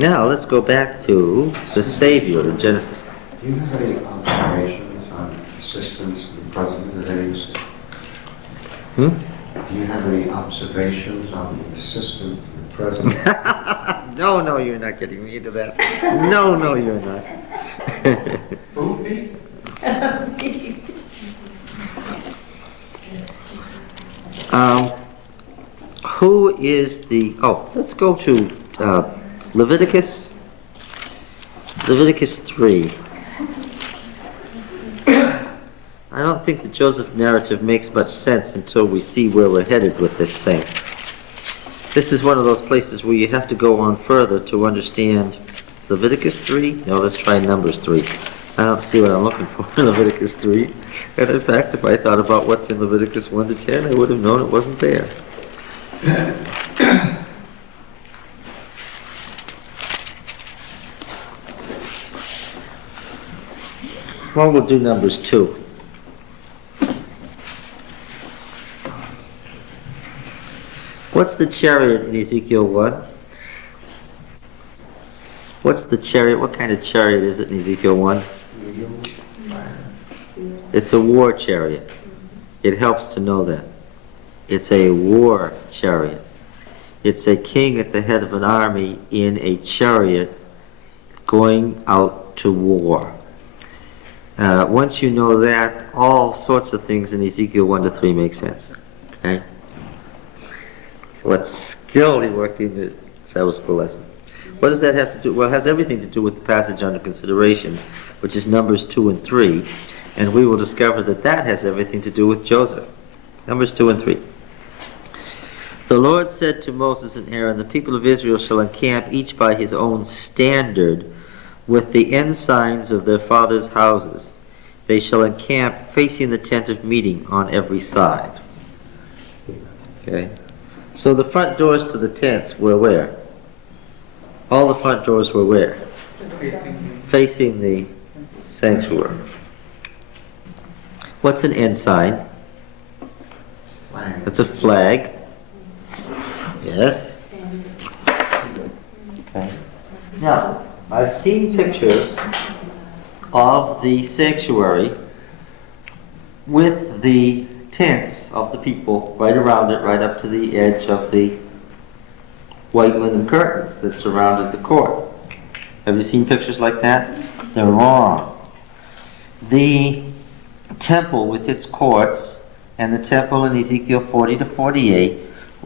Now let's go back to the Savior in Genesis. Do you have any observations on systems in the present days? Hmm? Do you have any observations on the system in the present? No, you're not getting me into that. No, you're not. Movie? Who is the... Oh, let's go to Leviticus 3. I don't think the Joseph narrative makes much sense until we see where we're headed with this thing. This is one of those places where you have to go on further to understand Leviticus 3. No, let's try Numbers 3. I don't see what I'm looking for in Leviticus 3. And in fact, if I thought about what's in Leviticus 1 to 10, I would have known it wasn't there. Well, we'll do Numbers 2. What's the chariot in Ezekiel 1? What's the chariot? What kind of chariot is it in Ezekiel 1? It's a war chariot. It helps to know that. It's a war chariot. It's a king at the head of an army in a chariot going out to war. Once you know that, all sorts of things in Ezekiel 1 to 3 make sense. Okay? What skill he worked in, that was the lesson. What does that have to do? Well, it has everything to do with the passage under consideration, which is Numbers 2 and 3, and we will discover that that has everything to do with Joseph. Numbers 2 and 3. The Lord said to Moses and Aaron, the people of Israel shall encamp each by his own standard with the ensigns of their fathers' houses. They shall encamp facing the tent of meeting on every side. Okay? So the front doors to the tents were where? All the front doors were where? Facing the sanctuary. What's an ensign? It's a flag. Yes? Okay. Now, I've seen pictures of the sanctuary with the tents of the people right around it, right up to the edge of the white linen curtains that surrounded the court. Have you seen pictures like that? They're wrong. The temple with its courts and the temple in Ezekiel 40 to 48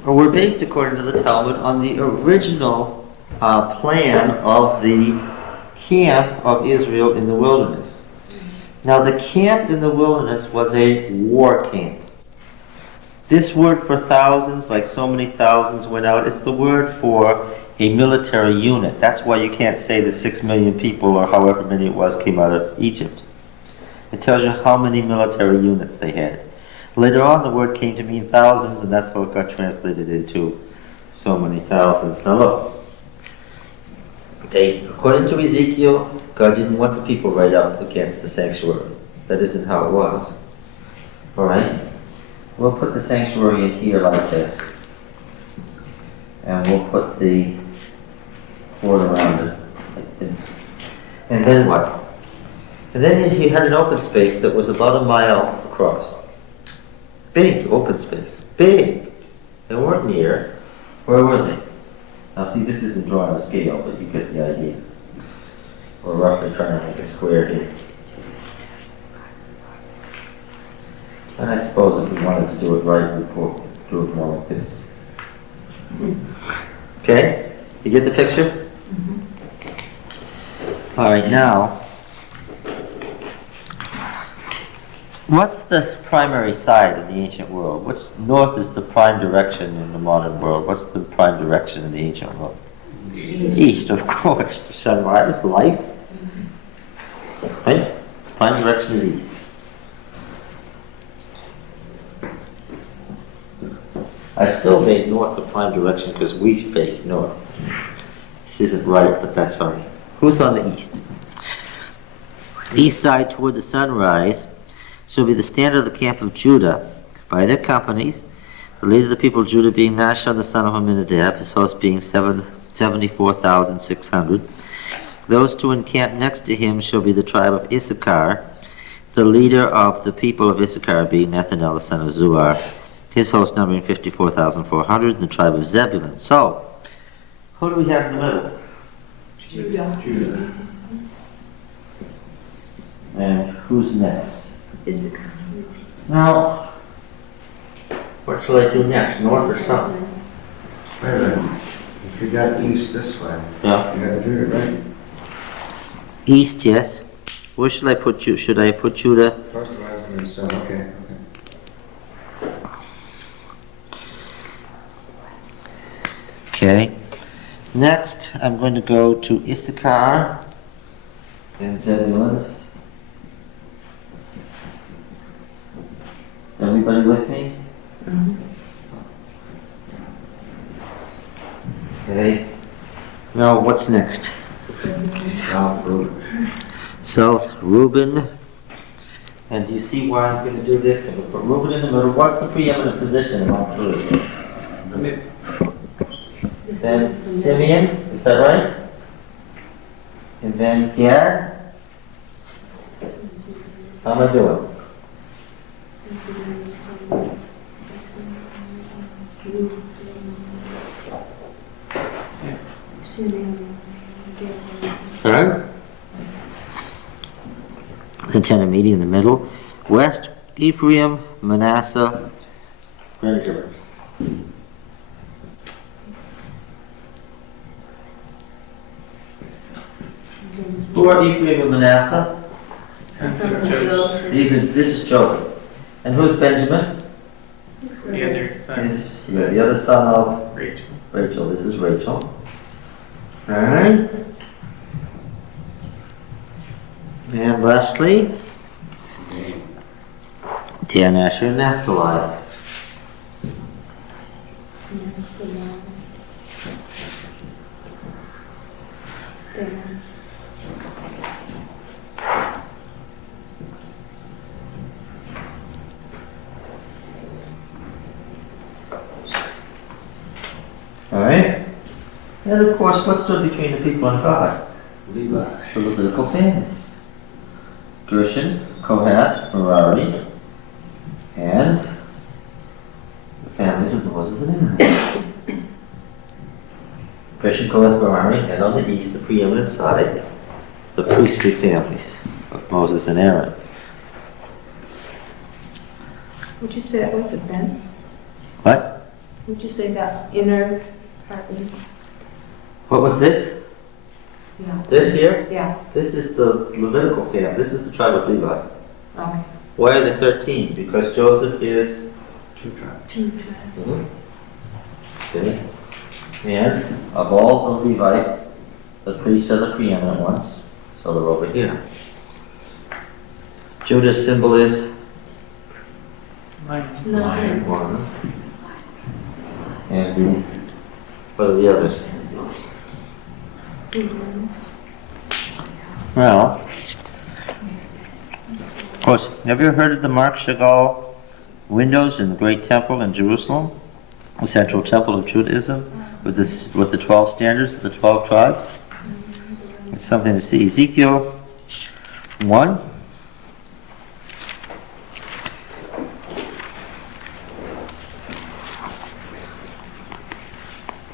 were based, according to the Talmud, on the original plan of the camp of Israel in the wilderness. Now, the camp in the wilderness was a war camp. This word for thousands, like so many thousands went out, is the word for a military unit. That's why you can't say that 6 million people, or however many it was, came out of Egypt. It tells you how many military units they had. Later on, the word came to mean thousands, and that's how it got translated into so many thousands. Now look, according to Ezekiel, God didn't want the people right up against the sanctuary. That isn't how it was. All right? We'll put the sanctuary in here like this. And we'll put the board around it like this. And then what? And then he had an open space that was about a mile across. Big open space. Big. They weren't near. Where were they? Now see, this isn't drawn to scale, but you get the idea. We're roughly trying to make a square here. And I suppose if we wanted to do it right, we'd do it more like this. Okay? You get the picture? Mm-hmm. All right, now, what's the primary side in the ancient world? North is the prime direction in the modern world. What's the prime direction in the ancient world? East, of course. The sunrise, life. Right? The prime direction is east. I still made north the prime direction because we face north. This isn't right, but that's all right. Who's on the east? East side toward the sunrise shall be the standard of the camp of Judah by their companies, the leader of the people of Judah being Nahshon the son of Amminadab, his host being 74,600. Those to encamp next to him shall be the tribe of Issachar, the leader of the people of Issachar being Nethanel the son of Zuar, his host numbering 54,400, and the tribe of Zebulun. So, who do we have in the middle? Judah. And who's next? Issachar. Now, what shall I do next, north or south? Wait a minute. If you got east this way, Yeah. you got Judah, right? East, yes. Where should I put you? Should I put Judah? First of all, I'm going to say, okay. Okay. Next, I'm going to go to Issachar and Zebulun. Is everybody with me? Okay. Now, what's next? South Reuben. South Reuben. And do you see why I'm going to do this? I'm going to put Reuben in the middle. What's the preeminent position among three? Then Simeon, is that right? And then Gad. How am I doing? Alright. And ten a meeting in the middle. West, Ephraim, Manasseh, Benjamin. Who are Ephraim and Manasseh? This is Joseph. And who's Benjamin? The other son, The other son of Rachel. Rachel. This is Rachel. Alright. And lastly, Dan, Asher, and Naphtali. Alright? And of course, what stood between the people and God? Levi. The Levitical families. Gershon, Kohath, Merari, and the families of Moses and Aaron. Gershon, Kohath, Merari, and on the east, the preeminent side, the priestly families of Moses and Aaron. Would you say that was a fence? What? Would you say that inner part? What was this? Yeah. This here? Yeah. This is the Levitical family. This is the tribe of Levi. Okay. Why are there 13? Because Joseph is... Two tribes. Okay. And of all the Levites, the priests are the preeminent ones, so they're over here. Judah's symbol is Lion. one. And what are the others? Well, of course, have you heard of the Marc Chagall windows in the Great Temple in Jerusalem? The central temple of Judaism with the 12 standards of the 12 tribes? It's something to see. Ezekiel 1.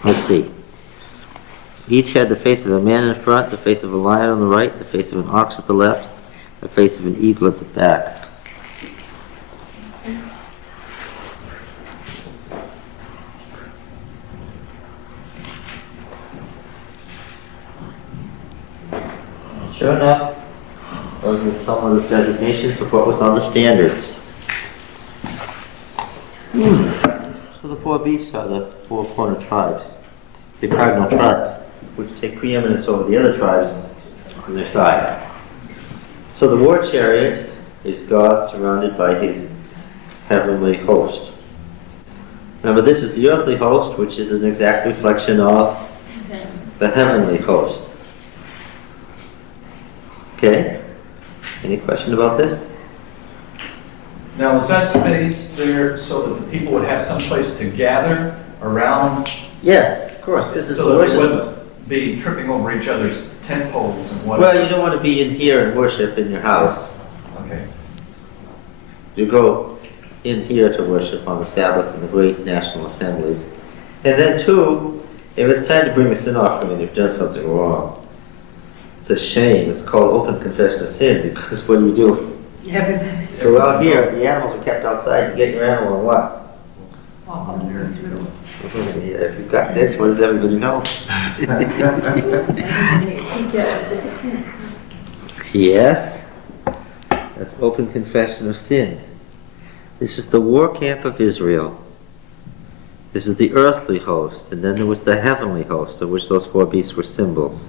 Let's see. Each had the face of a man in front, the face of a lion on the right, the face of an ox at the left, the face of an eagle at the back. Sure enough, those are some of the designations of what was on the standards. So the four beasts are the four corner tribes, the cardinal tribes, which take preeminence over the other tribes on their side. So the war chariot is God surrounded by his heavenly host. Remember, this is the earthly host, which is an exact reflection of the heavenly host. Okay? Any question about this? Now, is that space there so that the people would have some place to gather around? Yes. of course, this is So that we worship. wouldn't be tripping over each other's tent poles and Well, whatever. you don't want to be in here and worship in your house. Okay. You go in here to worship on the Sabbath in the great national assemblies. And then two, if it's time to bring a sin offering and you've done something wrong, it's a shame. It's called open confession of sin, because what do you do? Yeah, So out here, the animals are kept outside. You get your animal and what? walk on the middle. If you've got this, what does everybody know? Yes, that's open confession of sin. This is the war camp of Israel. This is the earthly host, and then there was the heavenly host, of which those four beasts were symbols.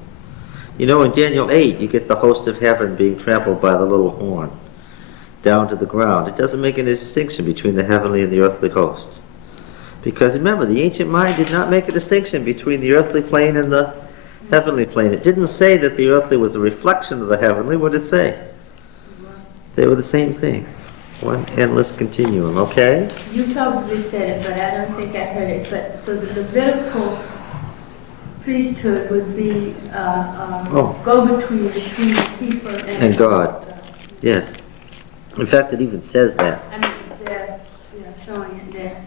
You know, in Daniel 8, you get the host of heaven being trampled by the little horn down to the ground. It doesn't make any distinction between the heavenly and the earthly hosts. Because remember, the ancient mind did not make a distinction between the earthly plane and the heavenly plane. It didn't say that the earthly was a reflection of the heavenly. What did it say? They were the same thing. One endless continuum, okay? You probably said it, but I don't think I heard it. But so the Levitical priesthood would be go-between between the people And God. Yes. In fact, it even says that. I mean, they're showing it there.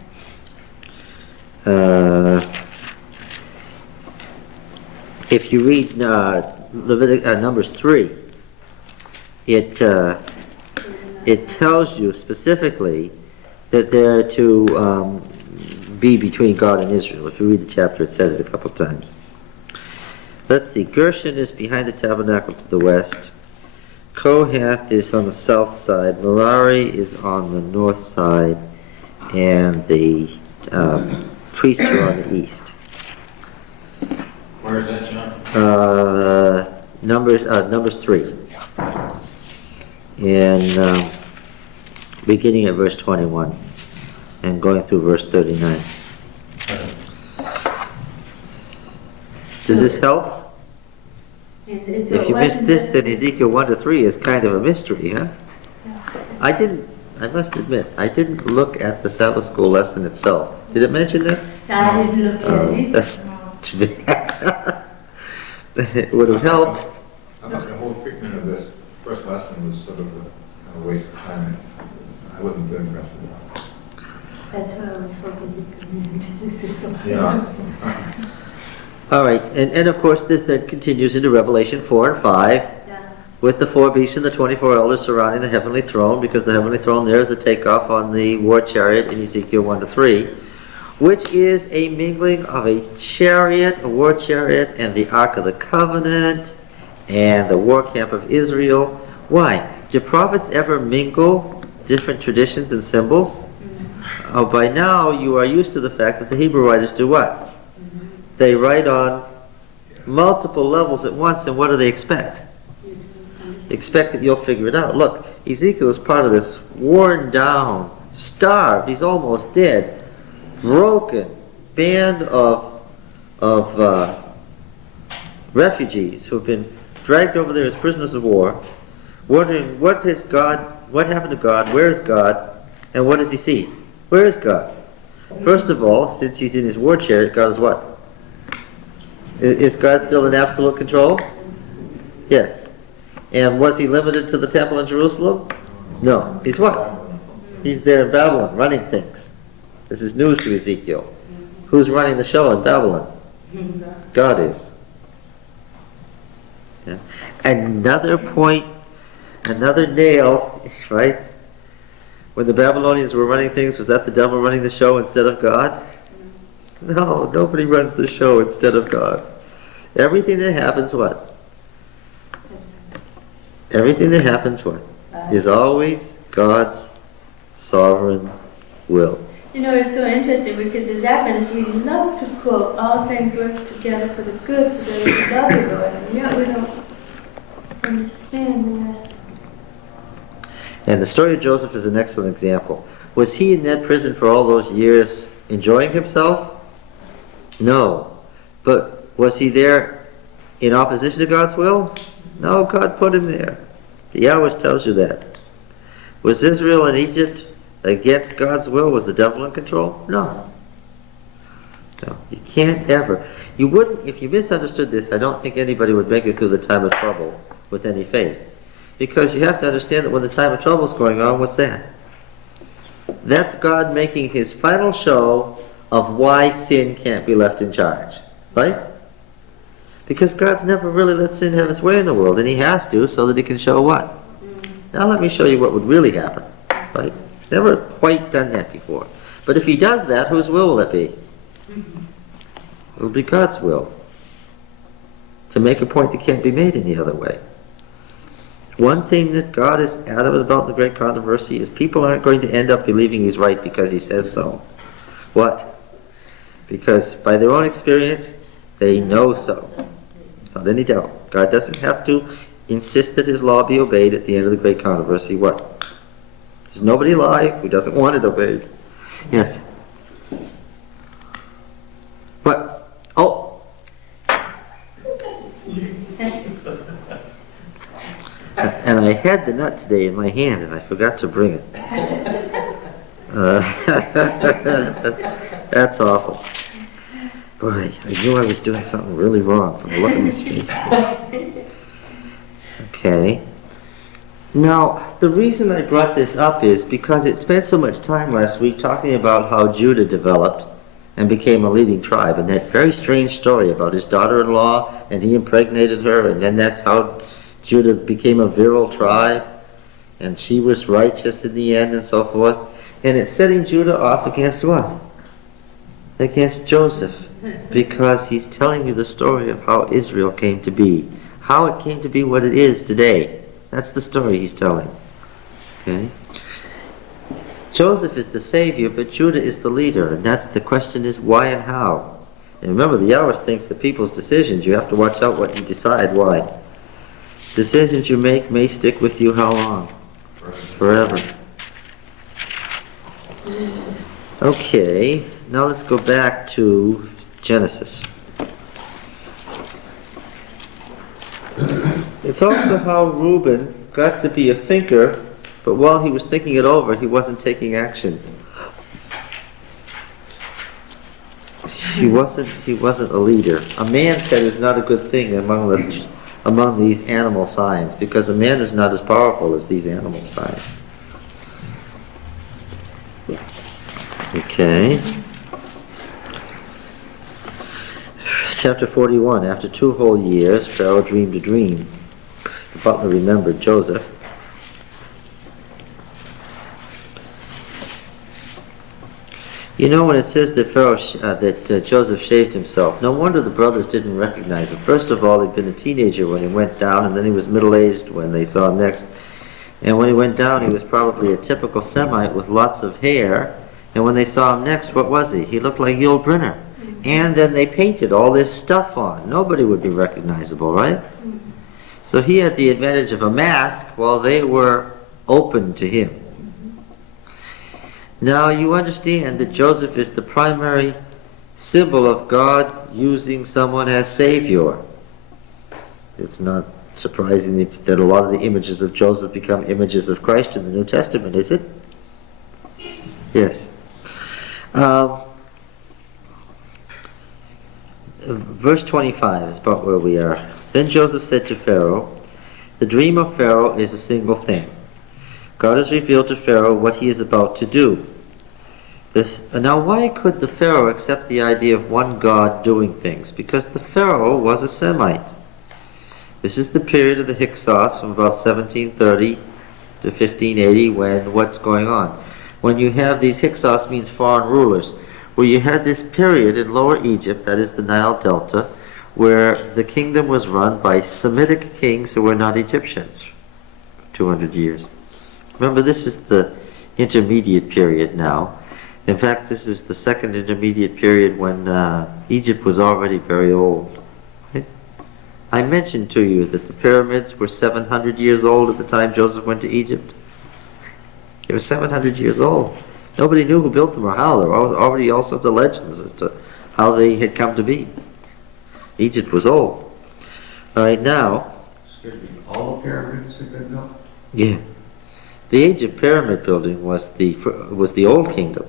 If you read Numbers 3, it tells you specifically that they're to be between God and Israel. If you read the chapter, it says it a couple of times. Let's see. Gershon is behind the tabernacle to the west. Kohath is on the south side. Merari is on the north side. And the priests are on the east. Where is that, John? Numbers 3. And beginning at verse 21 and going through verse 39. Does this help? If you missed this, then Ezekiel 1 to 3 is kind of a mystery, huh? I must admit, I didn't look at the Sabbath school lesson itself. Did it mention this? I didn't look at it. That's too bad. It would have helped. I thought the whole treatment of this first lesson was sort of a waste of time. I wasn't very impressed with that. That's what I was hoping to Yeah. All right, and of course this then continues into Revelation 4 and 5 with the four beasts and the 24 elders surrounding the heavenly throne, because the heavenly throne there is a takeoff on the war chariot in Ezekiel 1 to 3, which is a mingling of a chariot, a war chariot, and the Ark of the Covenant, and the war camp of Israel. Why? Do prophets ever mingle different traditions and symbols? Oh, by now you are used to the fact that the Hebrew writers do what? They write on multiple levels at once, and what do they expect? They expect that you'll figure it out. Look, Ezekiel is part of this worn down, starved, he's almost dead, broken band of refugees who've been dragged over there as prisoners of war, wondering what happened to God, where is God, and what does he see? Where is God? First of all, since he's in his war chariot, God is what? Is God still in absolute control? Yes. And was he limited to the temple in Jerusalem? No. He's what? He's there in Babylon, running things. This is news to Ezekiel. Who's running the show in Babylon? God is. Yeah. Another point, another nail, right? When the Babylonians were running things, was that the devil running the show instead of God? No, nobody runs the show instead of God. Everything that happens, what? Everything that happens, what? Is always God's sovereign will. You know, it's so interesting because as Adventists, we love to quote, all things work together for the good for those who love the Lord, and yet we don't understand that. And the story of Joseph is an excellent example. Was he in that prison for all those years enjoying himself? No. But was he there in opposition to God's will? No, God put him there. The hours tells you that. Was Israel in Egypt against God's will? Was the devil in control? No. No, you can't ever. You wouldn't, if you misunderstood this, I don't think anybody would make it through the time of trouble with any faith. Because you have to understand that when the time of trouble is going on, what's that? That's God making his final show of why sin can't be left in charge. Right? Because God's never really let sin have its way in the world, and he has to so that he can show what? Now let me show you what would really happen. Right? He's never quite done that before. But if he does that, whose will it be? It'll be God's will. To make a point that can't be made any other way. One thing that God is adamant about in the great controversy is people aren't going to end up believing he's right because he says so. What? Because by their own experience, they know so. Without any doubt. God doesn't have to insist that his law be obeyed at the end of the great controversy. What? There's nobody alive who doesn't want it obeyed. Yes. What? Oh. And I had the nut today in my hand and I forgot to bring it. That's awful. Boy, I knew I was doing something really wrong from the look on his face. Okay. Now, the reason I brought this up is because it spent so much time last week talking about how Judah developed and became a leading tribe, and that very strange story about his daughter-in-law, and he impregnated her, and then that's how Judah became a virile tribe, and she was righteous in the end, and so forth. And it's setting Judah off against what? Against Joseph, because he's telling you the story of how Israel came to be, how it came to be what it is today. That's the story he's telling. Okay? Joseph is the savior, but Judah is the leader, and that's the question is why and how. And remember, the Yahweh thinks the people's decisions, you have to watch out what you decide. Why? Decisions you make may stick with you how long? Forever. Okay, now let's go back to Genesis. It's also how Reuben got to be a thinker, but while he was thinking it over, he wasn't taking action. He wasn't a leader. A man said is not a good thing among these animal signs, because a man is not as powerful as these animal signs. Okay. Chapter 41. After 2 whole years, Pharaoh dreamed a dream. The butler remembered Joseph. You know, when it says that Joseph shaved himself, no wonder the brothers didn't recognize him. First of all, he'd been a teenager when he went down, and then he was middle-aged when they saw him next. And when he went down, he was probably a typical Semite with lots of hair. And when they saw him next, what was he? He looked like Yul Brynner. And then they painted all this stuff on. Nobody would be recognizable, right? So he had the advantage of a mask while they were open to him. Now you understand that Joseph is the primary symbol of God using someone as Savior. It's not surprising that a lot of the images of Joseph become images of Christ in the New Testament, is it? Yes. Verse 25 is about where we are. Then Joseph said to Pharaoh, "The dream of Pharaoh is a single thing. God has revealed to Pharaoh what he is about to do." Now, why could the Pharaoh accept the idea of one God doing things? Because the Pharaoh was a Semite. This is the period of the Hyksos from about 1730 to 1580 when what's going on? When you have these Hyksos means foreign rulers, where you had this period in Lower Egypt, that is the Nile Delta, where the kingdom was run by Semitic kings who were not Egyptians for 200 years. Remember, this is the intermediate period now. In fact, this is the second intermediate period when Egypt was already very old. Right? I mentioned to you that the pyramids were 700 years old at the time Joseph went to Egypt. They were 700 years old. Nobody knew who built them or how. There were already all sorts of legends as to how they had come to be. Egypt was old. All right, now. All the pyramids have been built? Yeah. The age of pyramid building was the Old Kingdom.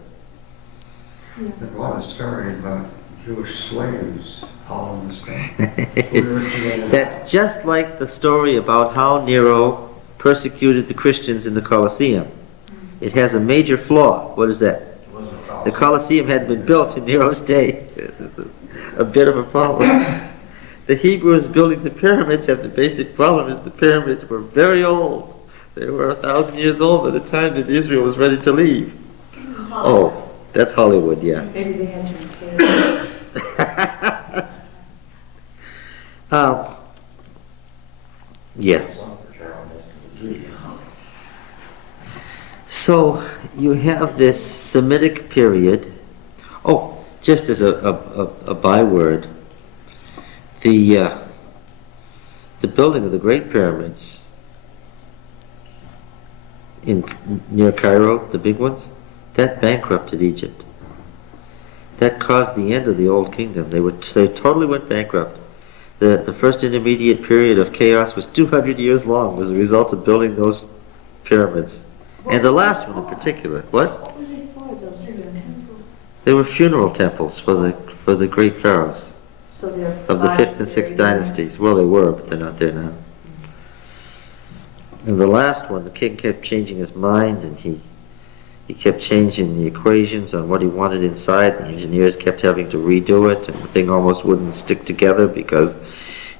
There's a lot of story about Jewish slaves hauling the stuff. That's just like the story about how Nero persecuted the Christians in the Colosseum. It has a major flaw. What is that? The Colosseum had been built in Nero's day. A bit of a problem. The Hebrews building the pyramids have the basic problem is the pyramids were very old. They were 1,000 years old by the time that Israel was ready to leave. Oh, that's Hollywood, yeah. Maybe they had to retain. Yes. So you have this Semitic period. Oh, just as a byword, the building of the Great Pyramids near Cairo, the big ones, that bankrupted Egypt. That caused the end of the Old Kingdom. They totally went bankrupt. The first intermediate period of chaos was 200 years long as a result of building those pyramids. And the last one in particular. What? What were they for, those temples? They were funeral temples for the great pharaohs So they're of the 5th and 6th dynasties. Well, they were, but they're not there now. And the last one, the king kept changing his mind, and he kept changing the equations on what he wanted inside. The engineers kept having to redo it, and the thing almost wouldn't stick together because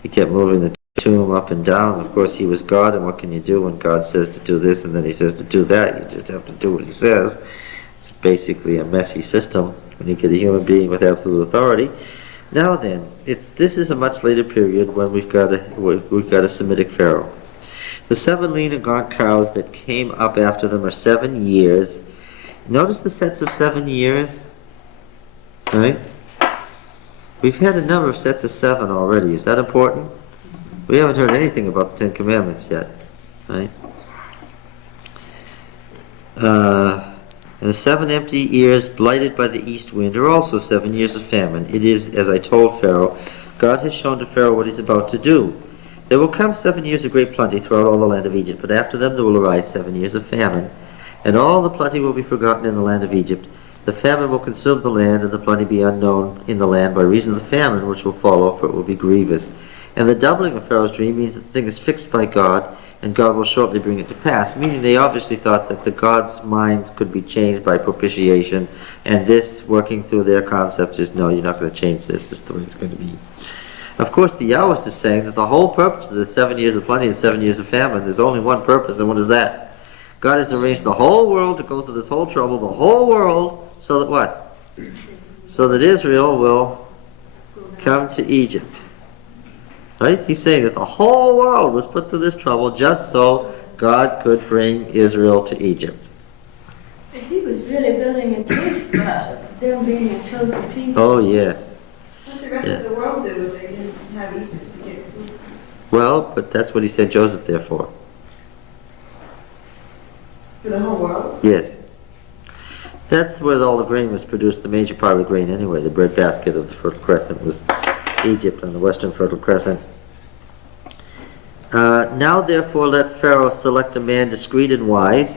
he kept moving the tomb up and down. Of course, he was God, and what can you do when God says to do this and then he says to do that? You just have to do what he says. It's basically a messy system when you get a human being with absolute authority. Now then, this is a much later period when we've got a Semitic pharaoh. The 7 lean and gaunt cows that came up after them are 7 years. Notice the sets of 7 years, right? We've had a number of sets of 7 already. Is that important? We haven't heard anything about the 10 Commandments yet, right? And the 7 empty years blighted by the east wind are also 7 years of famine. It is, as I told Pharaoh, God has shown to Pharaoh what he's about to do. There will come 7 years of great plenty throughout all the land of Egypt, but after them there will arise 7 years of famine, and all the plenty will be forgotten in the land of Egypt. The famine will consume the land, and the plenty be unknown in the land by reason of the famine which will follow, for it will be grievous. And the doubling of Pharaoh's dream means that the thing is fixed by God, and God will shortly bring it to pass, meaning they obviously thought that the gods' minds could be changed by propitiation, and this, working through their concepts, is no, you're not going to change this is the way it's going to be. Of course, the Yahwist is saying that the whole purpose of the 7 years of plenty and 7 years of famine, there's only one purpose, and what is that? God has arranged the whole world to go through this whole trouble, the whole world, so that what? So that Israel will come to Egypt. Right? He's saying that the whole world was put through this trouble just so God could bring Israel to Egypt. He was really building against them being a chosen people. Oh, yes. What the rest of the world do if they didn't have Egypt to get food? Well, but that's what he sent Joseph there for. For the whole world? Yes. That's where all the grain was produced, the major part of the grain anyway. The breadbasket of the Fertile Crescent was Egypt on the western Fertile Crescent. Now therefore let Pharaoh select a man discreet and wise.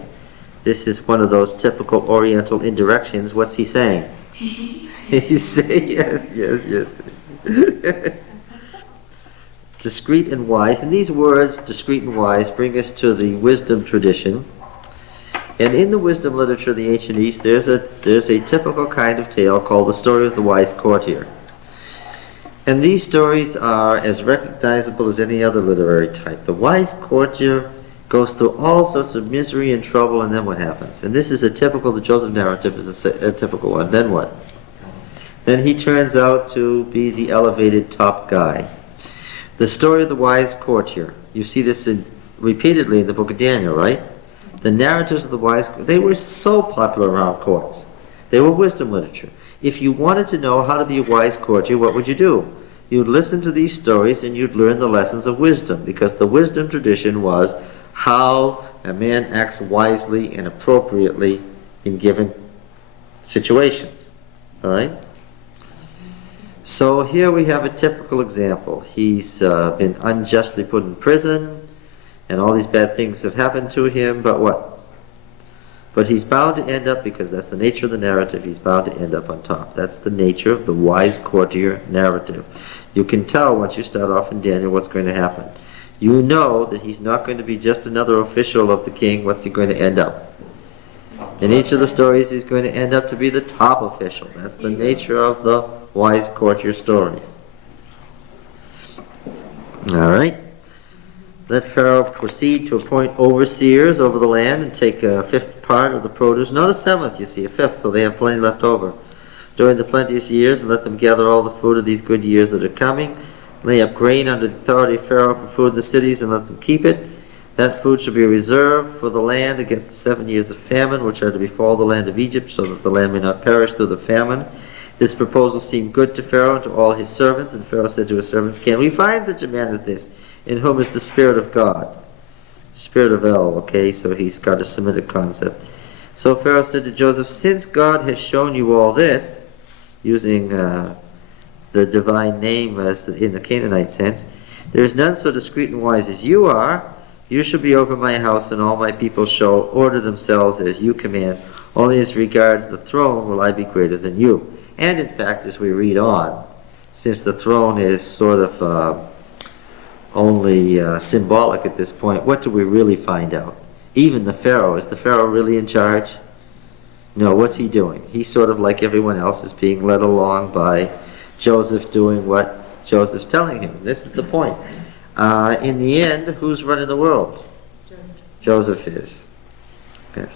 This is one of those typical Oriental indirections. What's he saying? He's saying, yes. Discreet and wise. And these words, discreet and wise, bring us to the wisdom tradition. And in the wisdom literature of the ancient East, there's a typical kind of tale called the story of the wise courtier. And these stories are as recognizable as any other literary type. The wise courtier goes through all sorts of misery and trouble, and then what happens? And this is the Joseph narrative is a typical one. Then what? Then he turns out to be the elevated top guy. The story of the wise courtier. You see this repeatedly in the book of Daniel, right? The narratives of the wise, they were so popular around courts. They were wisdom literature. If you wanted to know how to be a wise courtier, what would you do? You'd listen to these stories and you'd learn the lessons of wisdom, because the wisdom tradition was how a man acts wisely and appropriately in given situations. All right? So here we have a typical example. He's been unjustly put in prison, and all these bad things have happened to him, but what? But he's bound to end up, because that's the nature of the narrative, he's bound to end up on top. That's the nature of the wise courtier narrative. You can tell once you start off in Daniel what's going to happen. You know that he's not going to be just another official of the king. What's he going to end up? In each of the stories, he's going to end up to be the top official. That's the nature of the wise courtier stories. All right. Let Pharaoh proceed to appoint overseers over the land and take a fifth part of the produce. Not a seventh, you see, a fifth, so they have plenty left over. During the plenteous years, and let them gather all the food of these good years that are coming. Lay up grain under the authority of Pharaoh for food in the cities, and let them keep it. That food shall be reserved for the land against the 7 years of famine, which are to befall the land of Egypt, so that the land may not perish through the famine. This proposal seemed good to Pharaoh and to all his servants, and Pharaoh said to his servants, "Can we find such a man as this, in whom is the Spirit of God?" Spirit of El, okay, so he's got a Semitic concept. So Pharaoh said to Joseph, "Since God has shown you all this," using the divine name as in the Canaanite sense, "there is none so discreet and wise as you are. You shall be over my house, and all my people shall order themselves as you command. Only as regards the throne will I be greater than you." And in fact, as we read on, since the throne is sort of only symbolic at this point, what do we really find out? Even the Pharaoh, is the Pharaoh really in charge? No, what's he doing? He's sort of like everyone else, is being led along by Joseph doing what Joseph's telling him. This is the point. In the end, who's running the world? Joseph is. Yes.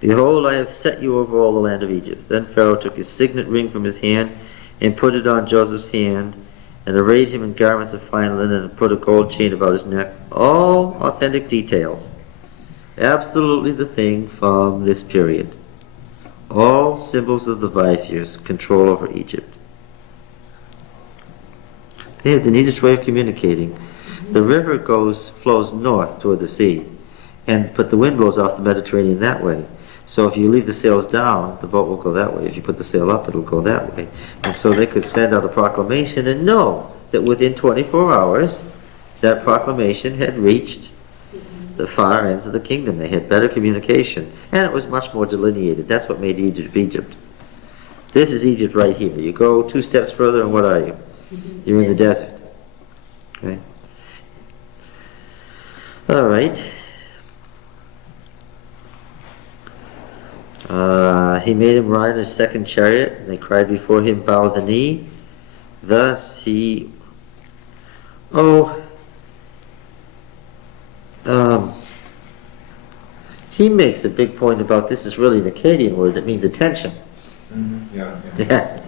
"Behold, I have set you over all the land of Egypt." Then Pharaoh took his signet ring from his hand and put it on Joseph's hand, and arrayed him in garments of fine linen, and put a gold chain about his neck. All authentic details. Absolutely the thing from this period. All symbols of the viziers' control over Egypt. They had the neatest way of communicating. The river flows north toward the sea, but the wind blows off the Mediterranean that way. So if you leave the sails down, the boat will go that way. If you put the sail up, it'll go that way. And so they could send out a proclamation and know that within 24 hours, that proclamation had reached the far ends of the kingdom. They had better communication, and it was much more delineated. That's what made Egypt Egypt. This is Egypt right here. You go 2 steps further, and what are you? You're in the desert. Okay. All right. He made him ride in his second chariot, and they cried before him, "Bow the knee." Thus he... he makes a big point about this is really an Akkadian word that means attention. Mm-hmm. Yeah. Yeah.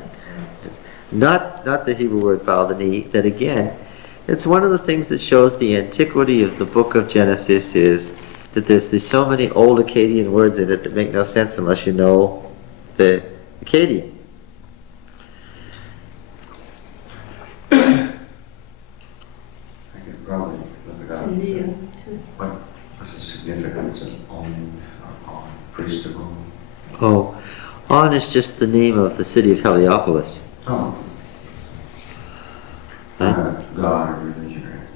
Not the Hebrew word bow the knee. That again, it's one of the things that shows the antiquity of the book of Genesis is that there's so many old Akkadian words in it that make no sense unless you know the Akkadian. I could probably look it up. What's the significance of on, priest of On? Oh, On is just the name of the city of Heliopolis. Oh. Huh? God or religion or anything.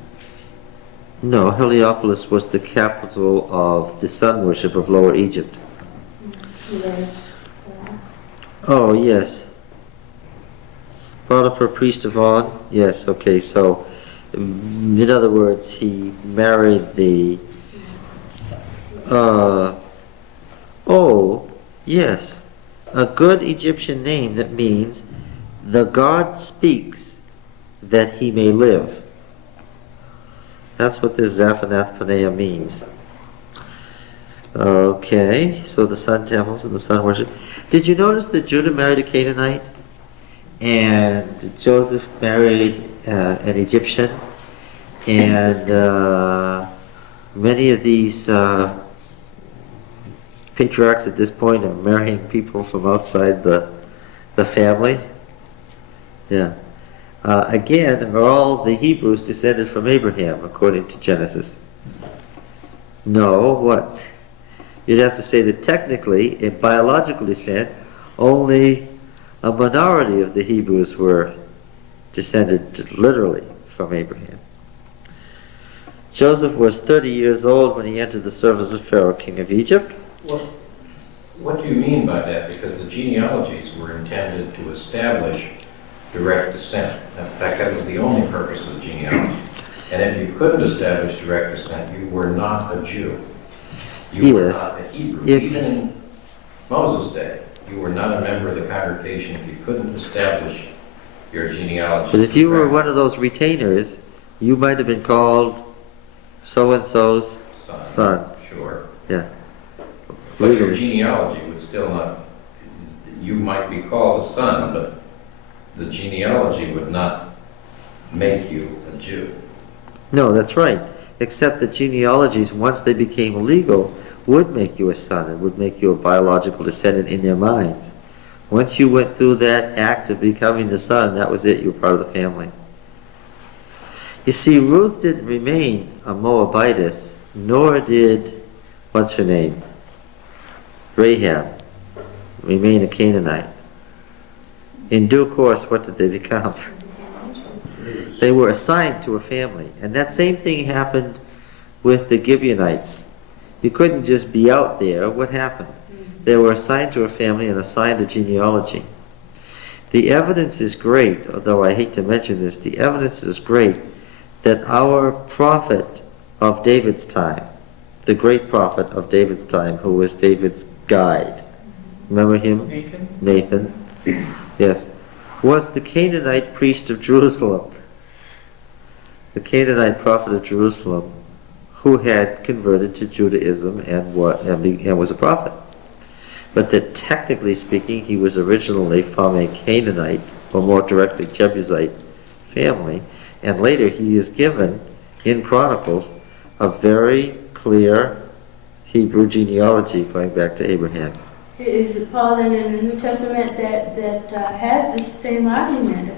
No, Heliopolis was the capital of the sun worship of Lower Egypt. Oh, yes. Potiphar, priest of On? Yes, okay, so in other words, he married the... yes. A good Egyptian name that means the God speaks that he may live. That's what this Zaphanath Paneah means. Okay, so the sun temples and the sun worship. Did you notice that Judah married a Canaanite? And Joseph married an Egyptian? And many of these patriarchs at this point are marrying people from outside the family. Yeah. Again, are all the Hebrews descended from Abraham, according to Genesis? No, what? You'd have to say that technically, in biological descent, only a minority of the Hebrews were descended literally from Abraham. Joseph was 30 years old when he entered the service of Pharaoh, king of Egypt. What do you mean by that? Because the genealogies were intended to establish direct descent. In fact, that was the only purpose of the genealogy. And if you couldn't establish direct descent, you were not a Jew. You were not a Hebrew. Even in Moses' day, you were not a member of the congregation if you couldn't establish your genealogy. But if you were one of those retainers, you might have been called so-and-so's son. Sure. Yeah. But your genealogy would still not, you might be called a son, but the genealogy would not make you a Jew. No, that's right. Except that genealogies, once they became legal, would make you a son and would make you a biological descendant in their minds. Once you went through that act of becoming the son, that was it. You were part of the family. You see, Ruth didn't remain a Moabitess, nor did, what's her name, Rahab, remain a Canaanite. In due course, what did they become? They were assigned to a family. And that same thing happened with the Gibeonites. You couldn't just be out there. What happened? They were assigned to a family and assigned a genealogy. The evidence is great, although I hate to mention this, the evidence is great that our prophet of David's time, the great prophet of David's time, who was David's guide, remember him? Nathan. Yes. Was the Canaanite priest of Jerusalem. The Canaanite prophet of Jerusalem, who had converted to Judaism and was a prophet. But that technically speaking, he was originally from a Canaanite, or more directly Jebusite family, and later he is given, in Chronicles, a very clear Hebrew genealogy going back to Abraham. Is it Paul in the New Testament that has the same argument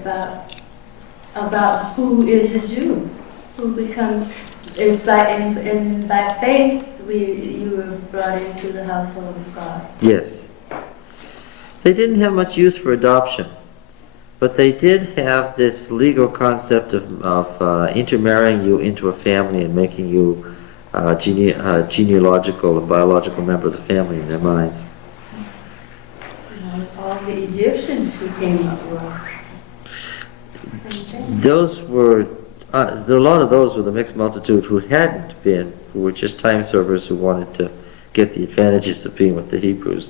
about who is a Jew, who becomes, is by faith you were brought into the household of God. Yes. They didn't have much use for adoption, but they did have this legal concept of intermarrying you into a family and making you a genealogical and biological member of the family in their minds. All the Egyptians who came up with. Those were, a lot of those were the mixed multitude who hadn't been, who were just time servers who wanted to get the advantages of being with the Hebrews.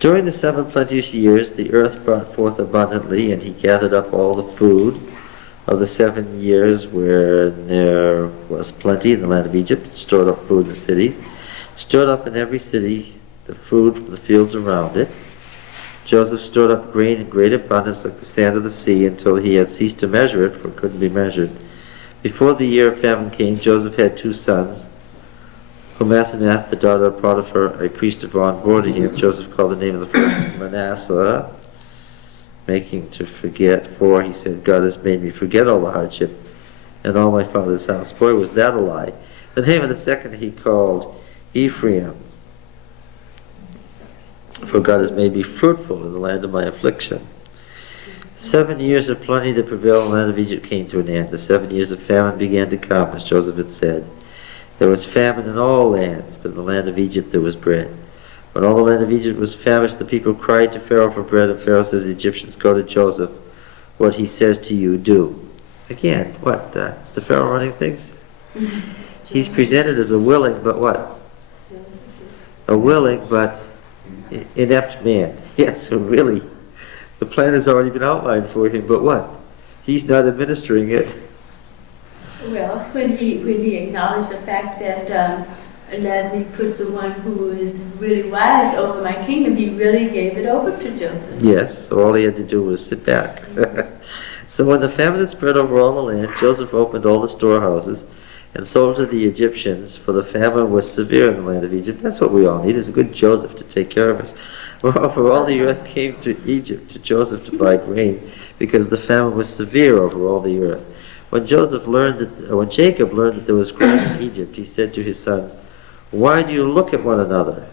During the 7 plenteous years, the earth brought forth abundantly, and he gathered up all the food of the 7 years where there was plenty in the land of Egypt, stored up food in the cities, stored up in every city the food from the fields around it. Joseph stored up grain in great abundance like the sand of the sea until he had ceased to measure it, for it couldn't be measured. Before the year of famine came, Joseph had 2 sons, whom Asenath, the daughter of Potiphar, a priest of On, bore to him. Joseph called the name of the first Manasseh, making to forget, for he said, God has made me forget all the hardship and all my father's house. Boy, was that a lie. The name of the second he called Ephraim, for God has made me fruitful in the land of my affliction. 7 years of plenty that prevailed in the land of Egypt came to an end. The 7 years of famine began to come, as Joseph had said. There was famine in all lands, but in the land of Egypt there was bread. When all the land of Egypt was famished, the people cried to Pharaoh for bread, and Pharaoh said to the Egyptians, go to Joseph. What he says to you, do. Again, what? Is the Pharaoh running things? He's presented as a willing, but what? A willing, but inept man. Yes, so really, the plan has already been outlined for him, but what? He's not administering it. Well, when he acknowledged the fact that he put the one who is really wise over my kingdom, he really gave it over to Joseph. Yes, so all he had to do was sit back. So when the famine had spread over all the land, Joseph opened all the storehouses and sold to the Egyptians, for the famine was severe in the land of Egypt. That's what we all need, is a good Joseph to take care of us. For all the earth came to Egypt, to Joseph to buy grain, because the famine was severe over all the earth. When Jacob learned that there was grain in Egypt, he said to his sons, why do you look at one another?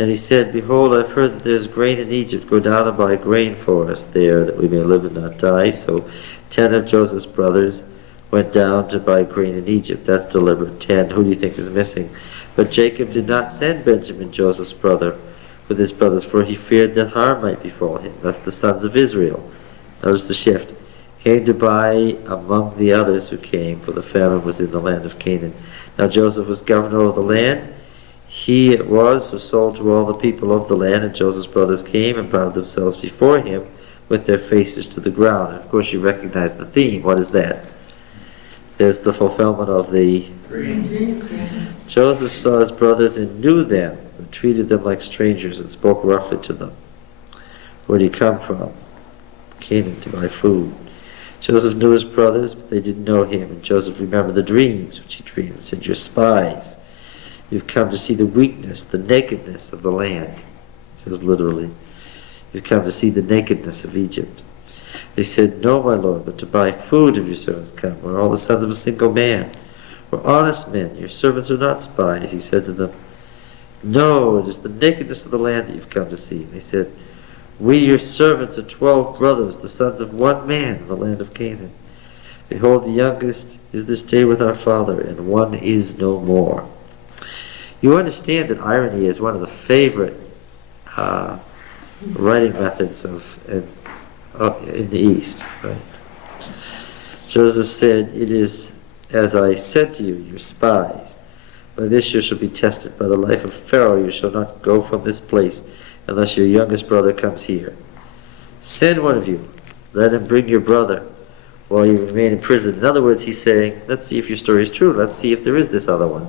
And he said, behold, I've heard that there's grain in Egypt. Go down and buy grain for us there, that we may live and not die. So 10 of Joseph's brothers went down to buy grain in Egypt. That's deliberate. 10, who do you think is missing? But Jacob did not send Benjamin, Joseph's brother, with his brothers, for he feared that harm might befall him. That's the sons of Israel. Notice the shift. Came to buy among the others who came, for the famine was in the land of Canaan. Now Joseph was governor of the land. He it was who sold to all the people of the land, and Joseph's brothers came and bowed themselves before him with their faces to the ground. And of course you recognize the theme. What is that? There's the fulfillment of the dream. Joseph saw his brothers and knew them, and treated them like strangers and spoke roughly to them. Where did he come from? Canaan, to buy food. Joseph knew his brothers, but they didn't know him. And Joseph remembered the dreams which he dreamed and said, "You're spies. You've come to see the weakness, the nakedness of the land." It says literally. You've come to see the nakedness of Egypt. They said, "No, my lord, but to buy food have your servants come. We're all the sons of a single man. We're honest men. Your servants are not spies." He said to them, "No, it is the nakedness of the land that you've come to see." And they said, "We, your servants, are 12 brothers, the sons of one man in the land of Canaan. Behold, the youngest is this day with our father, and one is no more." You understand that irony is one of the favorite writing methods in the East. Right? Joseph said, "It is as I said to you, you're spies. By this you shall be tested. By the life of Pharaoh you shall not go from this place unless your youngest brother comes here. Send one of you. Let him bring your brother while you remain in prison." In other words, he's saying, let's see if your story is true. Let's see if there is this other one.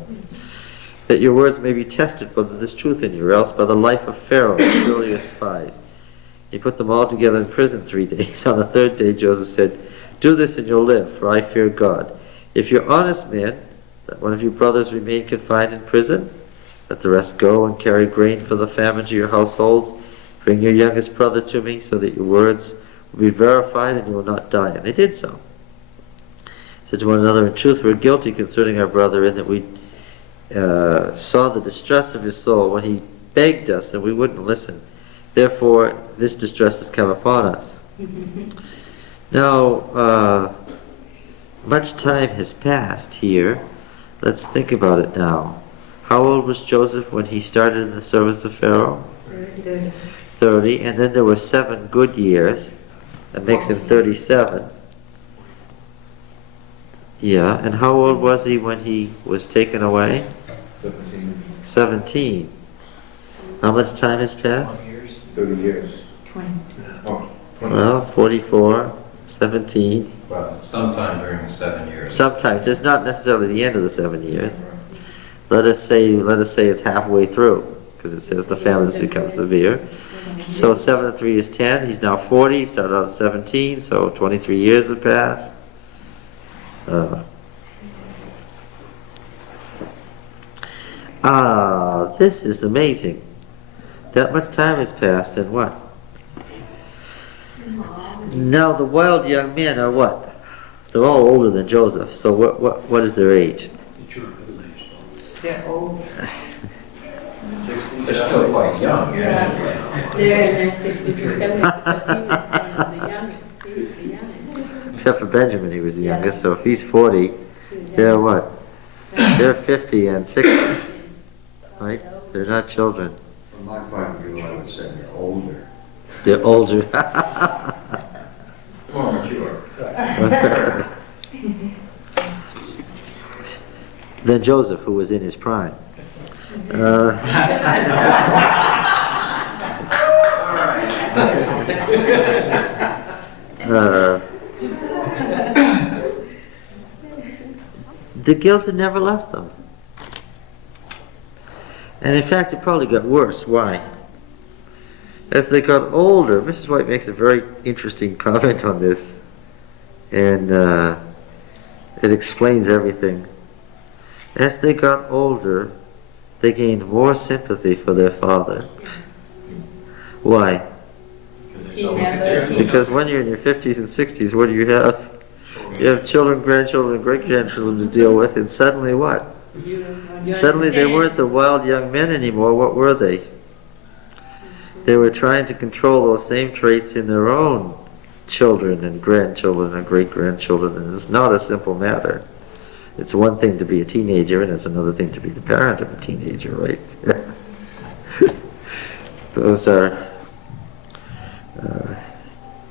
That your words may be tested whether there's truth in you, or else by the life of Pharaoh, surely you're spies. He put them all together in prison 3 days. On the 3rd day, Joseph said, "Do this and you'll live, for I fear God. If you're honest men, let one of your brothers remain confined in prison. Let the rest go and carry grain for the famine to your households. Bring your youngest brother to me, so that your words will be verified and you will not die." And they did so. Said to one another, "In truth, we're guilty concerning our brother, in that we saw the distress of his soul when he begged us and we wouldn't listen. Therefore, this distress has come upon us." Now, much time has passed here. Let's think about it now. How old was Joseph when he started in the service of Pharaoh? 30. And then there were 7 good years. That makes him 37. Yeah, and how old was he when he was taken away? 17, 17. How much time has passed? 30 years. 20. Oh, 20. Well, 44, 17. Well, sometime during the 7 years. Sometimes, it's not necessarily the end of the 7 years. Let us say it's halfway through, because it says the famine has become severe. So 7 and 3 is 10. He's now 40. He started out at 17, so 23 years have passed. This is amazing. That much time has passed, and what? Now the wild young men are what? They're all older than Joseph. So what is their age? They're old. They're still quite young. They're in their 60s and 70s, but he was one of the youngest. He was the youngest. Except for Benjamin, he was the youngest. So if he's 40, they're what? They're 50 and 60, right? They're not children. From my point of view, I would say they're older. They're older. More mature. Than Joseph, who was in his prime. The guilt had never left them. And in fact, it probably got worse. Why? As they got older, Mrs. White makes a very interesting comment on this, and it explains everything. As they got older, they gained more sympathy for their father. Why? Because when you're in your 50s and 60s, what do you have? You have children, grandchildren, and great-grandchildren to deal with, and suddenly what? Suddenly they weren't the wild young men anymore. What were they? They were trying to control those same traits in their own children and grandchildren and great-grandchildren, and it's not a simple matter. It's one thing to be a teenager, and it's another thing to be the parent of a teenager, right? Those are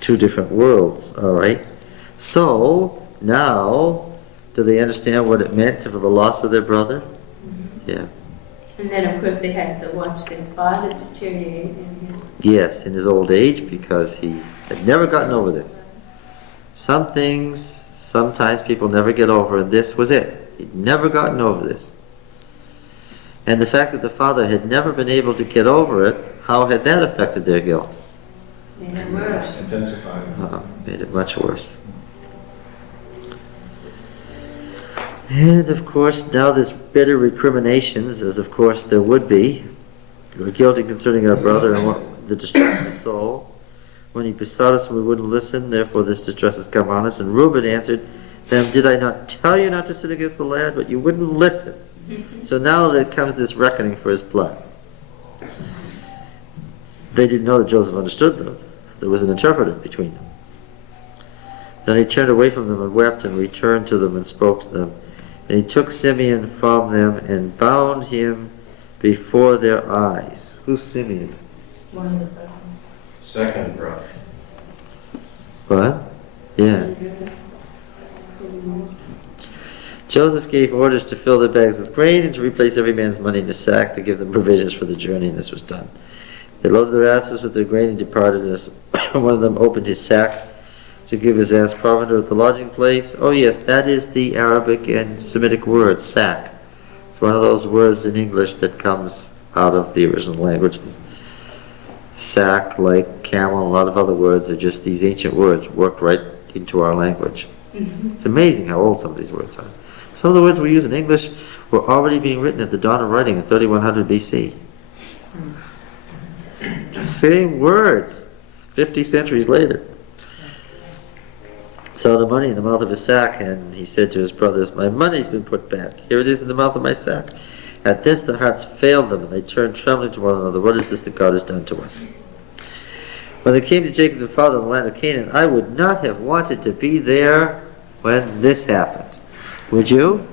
two different worlds, all right? So, now, do they understand what it meant for the loss of their brother? Yeah. And then, of course, they had to watch their father deteriorate Yes, in his old age, because he had never gotten over this. Some things, sometimes people never get over, and this was it. He'd never gotten over this. And the fact that the father had never been able to get over it, how had that affected their guilt? Made it worse. Intensified. Made it much worse. And of course, now there's bitter recriminations, as of course there would be. We're guilty concerning our brother and what the distress of his soul. When he besought us and we wouldn't listen, therefore this distress has come on us. And Reuben answered them, did I not tell you not to sin against the lad? But you wouldn't listen. So now there comes this reckoning for his blood. They didn't know that Joseph understood them. There was an interpreter between them. Then he turned away from them and wept and returned to them and spoke to them. And he took Simeon from them and bound him before their eyes. Who's Simeon? One of the brothers. Second brother. What? Yeah. Joseph gave orders to fill their bags with grain and to replace every man's money in a sack to give them provisions for the journey, and this was done. They loaded their asses with their grain and departed, as one of them opened his sack to give his ass provender at the lodging place. Oh yes, that is the Arabic and Semitic word, sack. It's one of those words in English that comes out of the original language. Sack, like camel, a lot of other words are just these ancient words worked right into our language. It's amazing how old some of these words are. Some of the words we use in English were already being written at the dawn of writing in 3100 BC. Same words, 50 centuries later. So the money in the mouth of his sack, and he said to his brothers, my money's been put back. Here it is in the mouth of my sack. At this their hearts failed them, and they turned trembling to one another. What is this that God has done to us? When they came to Jacob the father in the land of Canaan, I would not have wanted to be there when this happened. Would you?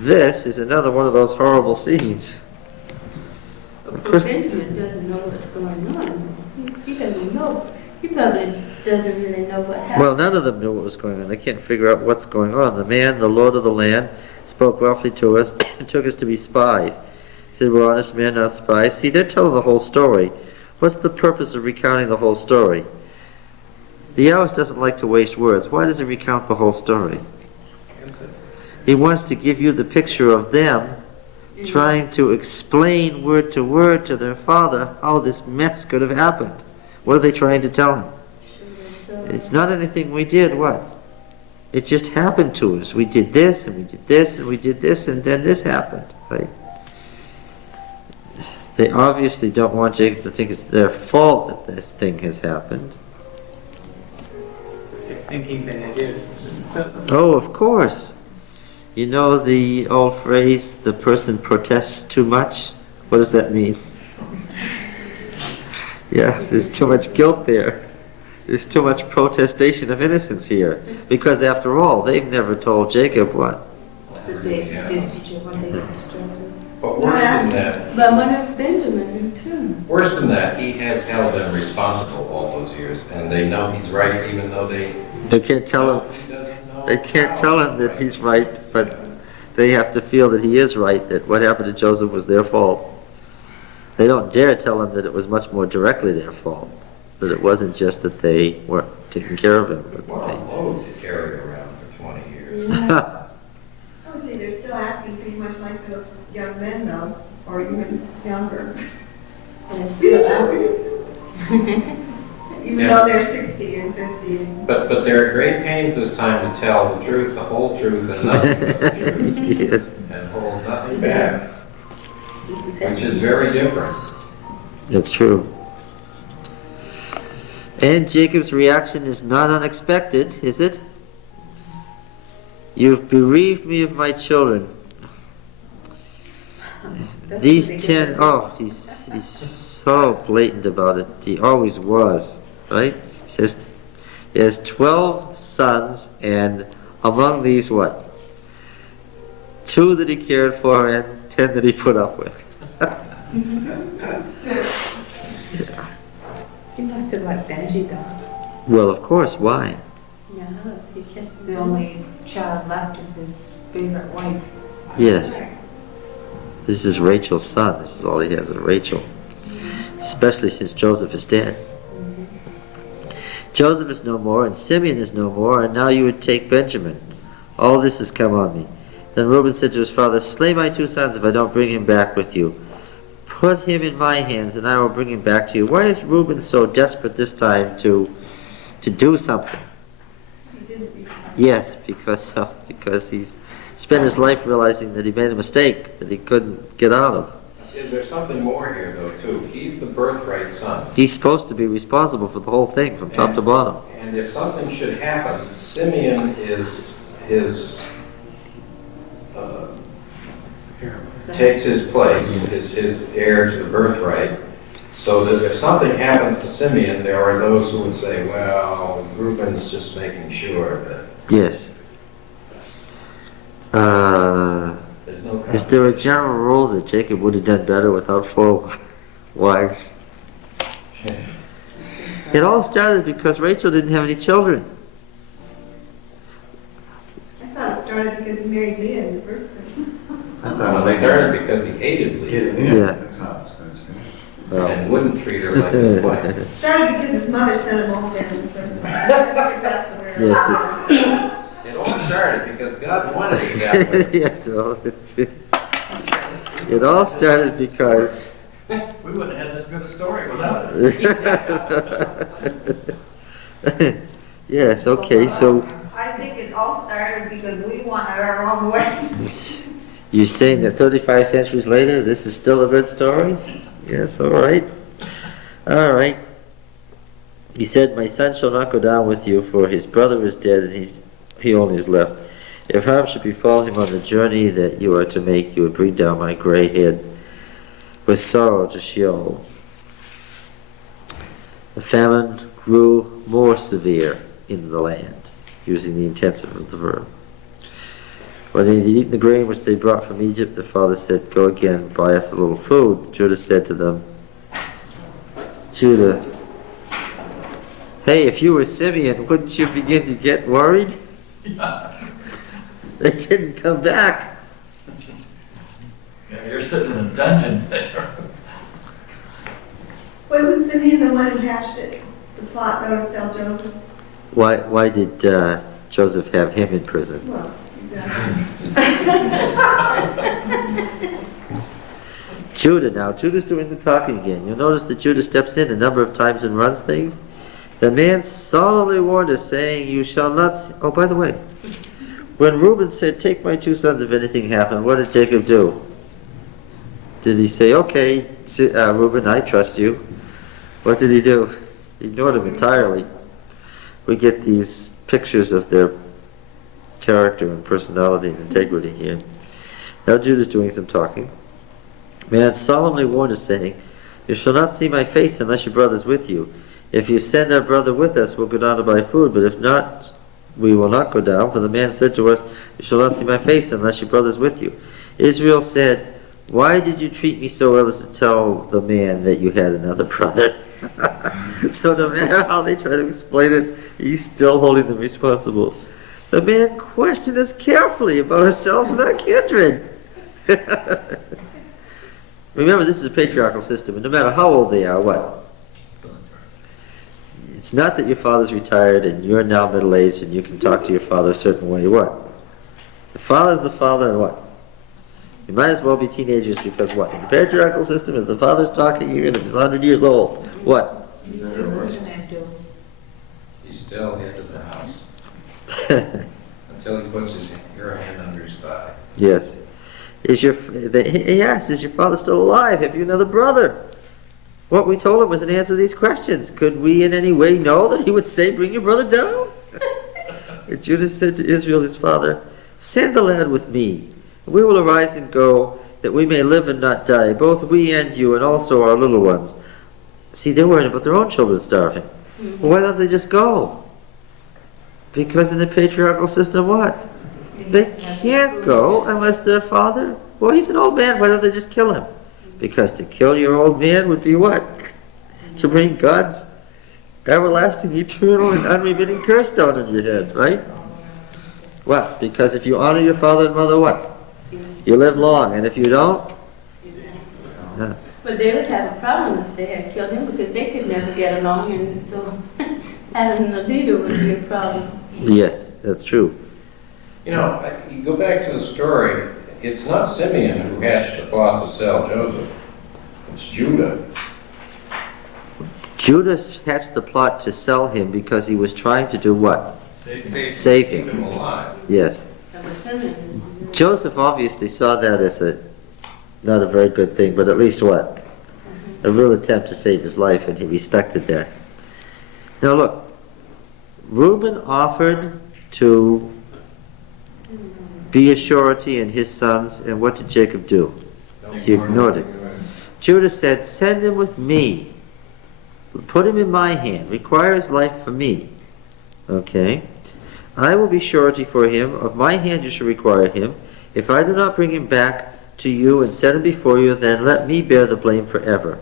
This is another one of those horrible scenes. Of course, Benjamin doesn't know what's going on. He doesn't know. He probably doesn't really know what happened. Well, none of them knew what was going on. They can't figure out what's going on. The man, the lord of the land, spoke roughly to us and took us to be spies. He said, we're honest men, not spies. See, they're telling the whole story. What's the purpose of recounting the whole story? The Yahweh doesn't like to waste words. Why does he recount the whole story? He wants to give you the picture of them trying to explain word to their father how this mess could have happened. What are they trying to tell him? It's not anything we did, what? It just happened to us. We did this, and we did this, and we did this, and then this happened, right? They obviously don't want Jacob to think it's their fault that this thing has happened. They're thinking that it is. Oh, of course. You know the old phrase, the person protests too much? What does that mean? Yes, there's too much guilt there. There's too much protestation of innocence here. Because after all, they've never told Jacob what? But worse than that, But one of Benjamin, too. worse than that, he has held them responsible all those years, and they know he's right, even though they can't tell him. he doesn't know. They can't how tell him he's that right. he's right, but they have to feel that he is right, that what happened to Joseph was their fault. They don't dare tell him that it was much more directly their fault, that it wasn't just that they weren't taking care of him. But What a load to carry around for 20 years. I would say they're still acting pretty much like those young men though, or even younger. And still out. Even Yeah. though they're 60 and 50 and... But they're at great pains this time to tell the truth, the whole truth, and nothing but the truth, Yes. and hold nothing back, which is very different. That's true. And Jacob's reaction is not unexpected, is it? You've bereaved me of my children. These 10, oh, he's so blatant about it. He always was, right? He says he has 12 sons, and among these, what? 2 that he cared for and 10 that he put up with. He must have liked Benji though. Well, of course, why? Yeah, he kept The only child left of his favorite wife. Yes. This is Rachel's son. This is all he has is Rachel. Especially since Joseph is dead. Joseph is no more, and Simeon is no more, and now you would take Benjamin. All this has come on me. Then Reuben said to his father, slay my 2 sons if I don't bring him back with you. Put him in my hands, and I will bring him back to you. Why is Reuben so desperate this time to do something? Yes, because he's spent his life realizing that he made a mistake that he couldn't get out of. Is there something more here, though, too? He's the birthright son. He's supposed to be responsible for the whole thing from top to bottom. And if something should happen, Simeon is his, takes his place, is his heir to the birthright, so that if something happens to Simeon, there are those who would say, well, Reuben's just making sure that Yes. there's no Is there a general rule that Jacob would have done better without 4 wives? It all started because Rachel didn't have any children. I thought it started because he married Leah in the first place. Well, they started because he hated Leah Yeah. That's how it's going to be. Well, and wouldn't treat her like his wife. It started because his mother sent him home there in the first place. That's the way yes, It all started because God wanted it that way. yes, well, it all started because We wouldn't have had this good a story without it. yes, okay, so I think it all started because we wanted our own way. you're saying that 35 centuries later this is still a good story? Yes, all right. All right. He said, my son shall not go down with you, for his brother is dead and he only is left. If harm should befall him on the journey that you are to make, you would bring down my gray head with sorrow to Sheol. The famine grew more severe in the land, using the intensive of the verb. When they had eaten the grain which they brought from Egypt, the father said, go again, buy us a little food. Judah said to them, Judah, hey, if you were Simeon, wouldn't you begin to get worried? They didn't come back. Yeah, you're sitting in a dungeon there. Wasn't Simeon the one who hatched it? The plot though to sell Joseph? Why did Joseph have him in prison? Well, exactly. Judah now. Judah's doing the talking again. You'll notice that Judah steps in a number of times and runs things. The man solemnly warned us, saying, you shall not... Oh, by the way, when Reuben said, take my 2 sons if anything happened, what did Jacob do? Did he say, okay, Reuben, I trust you? What did he do? He ignored him entirely. We get these pictures of their character and personality and integrity here. Now Judah's doing some talking. Man solemnly warned us, saying, you shall not see my face unless your brother's with you. If you send our brother with us, we'll go down to buy food, but if not, we will not go down. For the man said to us, you shall not see my face unless your brother's with you. Israel said, why did you treat me so well as to tell the man that you had another brother? So no matter how they try to explain it, he's still holding them responsible. The man questioned us carefully about ourselves and our kindred. Remember, this is a patriarchal system, and no matter how old they are, what? It's not that your father's retired and you're now middle-aged and you can talk to your father a certain way. What? The father's the father, and what? You might as well be teenagers, because what? In the patriarchal system, if the father's talking even if he's 100 years old, what? He's still head of the house until he puts your hand under his thigh. Yes. He asked, is your father still alive? Have you another brother? What we told him was an answer to these questions. Could we in any way know that he would say, bring your brother down? And Judah said to Israel, his father, send the lad with me. We will arise and go, that we may live and not die, both we and you, and also our little ones. See, they're worried about their own children starving. Mhm. Well, why don't they just go? Because in the patriarchal system, what? They can't go unless their father, well, he's an old man, why don't they just kill him? Because to kill your old man would be what? To bring God's everlasting, eternal, and unremitting curse down on your head, right? What? Because if you honor your father and mother, what? You live long, and if you don't, no. But they would have a problem if they had killed him because they could never get along, and so having a leader would be a problem. Yes, that's true. You know, you go back to the story, it's not Simeon who hatched the plot to sell Joseph. It's Judah. Judas hatched the plot to sell him because he was trying to do what? Save him. Keep him alive. Yes. That was Simeon. Joseph obviously saw that as not a very good thing, but at least what? A real attempt to save his life, and he respected that. Now look, Reuben offered to be a surety in his sons, and what did Jacob do? He ignored it. Judah said, send him with me. Put him in my hand. Require his life for me. Okay? I will be surety for him. Of my hand you shall require him. If I do not bring him back to you and set him before you, then let me bear the blame forever.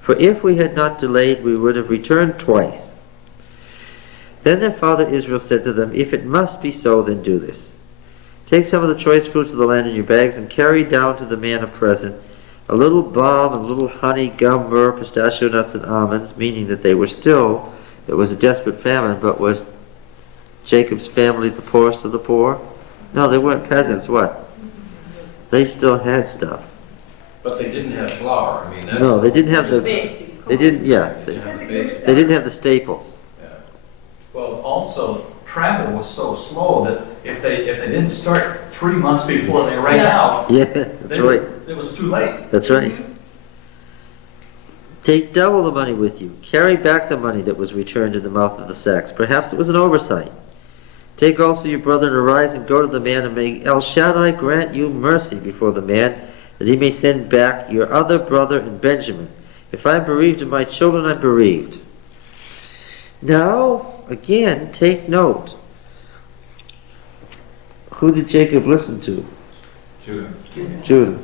For if we had not delayed, we would have returned twice. Then their father Israel said to them, if it must be so, then do this. Take some of the choice fruits of the land in your bags and carry down to the man a present, a little balm and a little honey, gum, myrrh, pistachio nuts, and almonds, meaning that they were still, it was a desperate famine, but was Jacob's family the poorest of the poor? No, they weren't peasants, what? They still had stuff. But they didn't have flour. I mean, that's... No, they didn't have the, Basic. they didn't, yeah, They didn't have the basic. they didn't have the staples. Yeah. Well, also, travel was so slow that if they didn't start 3 months before they ran Yeah. out, Yeah, that's right. it was too late. That's right. Take double the money with you. Carry back the money that was returned in the mouth of the sacks. Perhaps it was an oversight. Take also your brother and arise and go to the man, and may El Shaddai grant you mercy before the man, that he may send back your other brother and Benjamin. If I am bereaved of my children, I am bereaved. Now, again, take note. Who did Jacob listen to? Judah. Judah.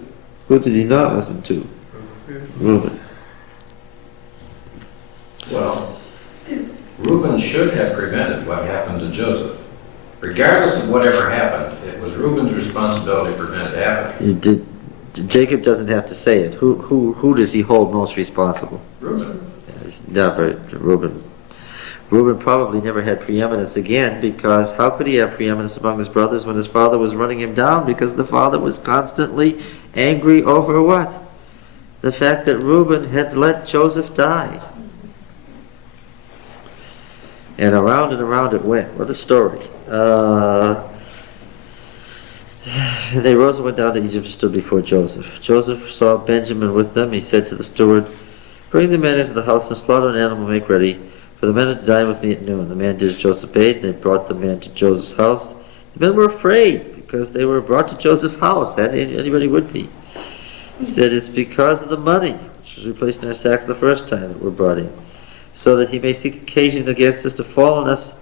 Who did he not listen to? Reuben. Well, Reuben should have prevented what happened to Joseph. Regardless of whatever happened, it was Reuben's responsibility to prevent it happening. Jacob doesn't have to say it. Who does he hold most responsible? Reuben. Never, Reuben. Reuben probably never had preeminence again, because how could he have preeminence among his brothers when his father was running him down? Because the father was constantly angry over what? The fact that Reuben had let Joseph die. And around it went. What a story. They rose and went down to Egypt and stood before Joseph. Joseph saw Benjamin with them. He said to the steward, bring the men into the house and slaughter an animal, make ready, for the men are to dine with me at noon. The man did as Joseph bade, and they brought the men to Joseph's house. The men were afraid, because they were brought to Joseph's house, and anybody would be. He said, it's because of the money, which was replaced in our sacks the first time that were brought in, so that he may seek occasion against us to fall on us,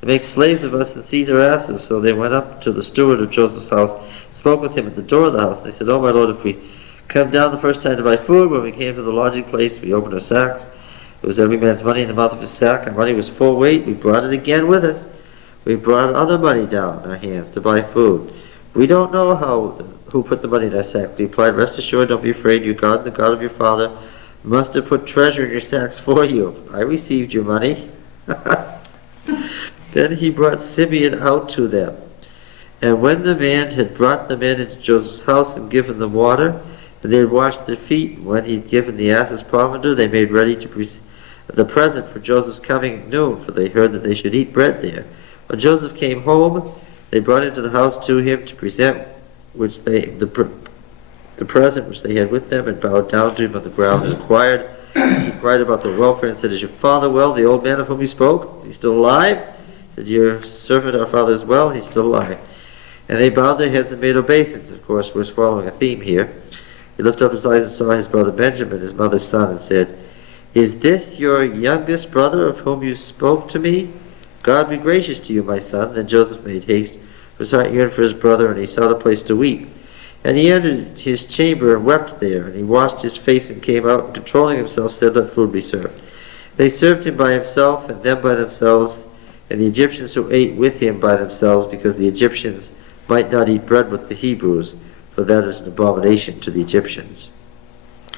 and make slaves of us, and seize our asses. So they went up to the steward of Joseph's house, spoke with him at the door of the house, and they said, oh my lord, if we come down the first time to buy food, when we came to the lodging place, we opened our sacks. It was every man's money in the mouth of his sack. Our money was full weight. We brought it again with us. We brought other money down in our hands to buy food. We don't know who put the money in our sacks. We replied, rest assured, don't be afraid. Your God, the God of your father, must have put treasure in your sacks for you. I received your money. Then he brought Simeon out to them. And when the man had brought the men into Joseph's house and given them water, and they had washed their feet, and when he had given the asses provender, they made ready to the present for Joseph's coming at noon, for they heard that they should eat bread there. When Joseph came home, they brought into the house to him to present the present which they had with them, and bowed down to him on the ground and inquired. He inquired about their welfare and said, is your father well, the old man of whom you spoke? Is he still alive? Said, your servant, our father, is well, he's still alive. And they bowed their heads and made obeisance. Of course, we're following a theme here. He lifted up his eyes and saw his brother Benjamin, his mother's son, and said, Is this your youngest brother of whom you spoke to me? God be gracious to you, my son. Then Joseph made haste, for his heart yearned for his brother, and he sought a place to weep. And he entered his chamber and wept there. And he washed his face and came out, and controlling himself said, let food be served. They served him by himself, and them by themselves, and the Egyptians who ate with him by themselves, because the Egyptians might not eat bread with the Hebrews, for that is an abomination to the Egyptians.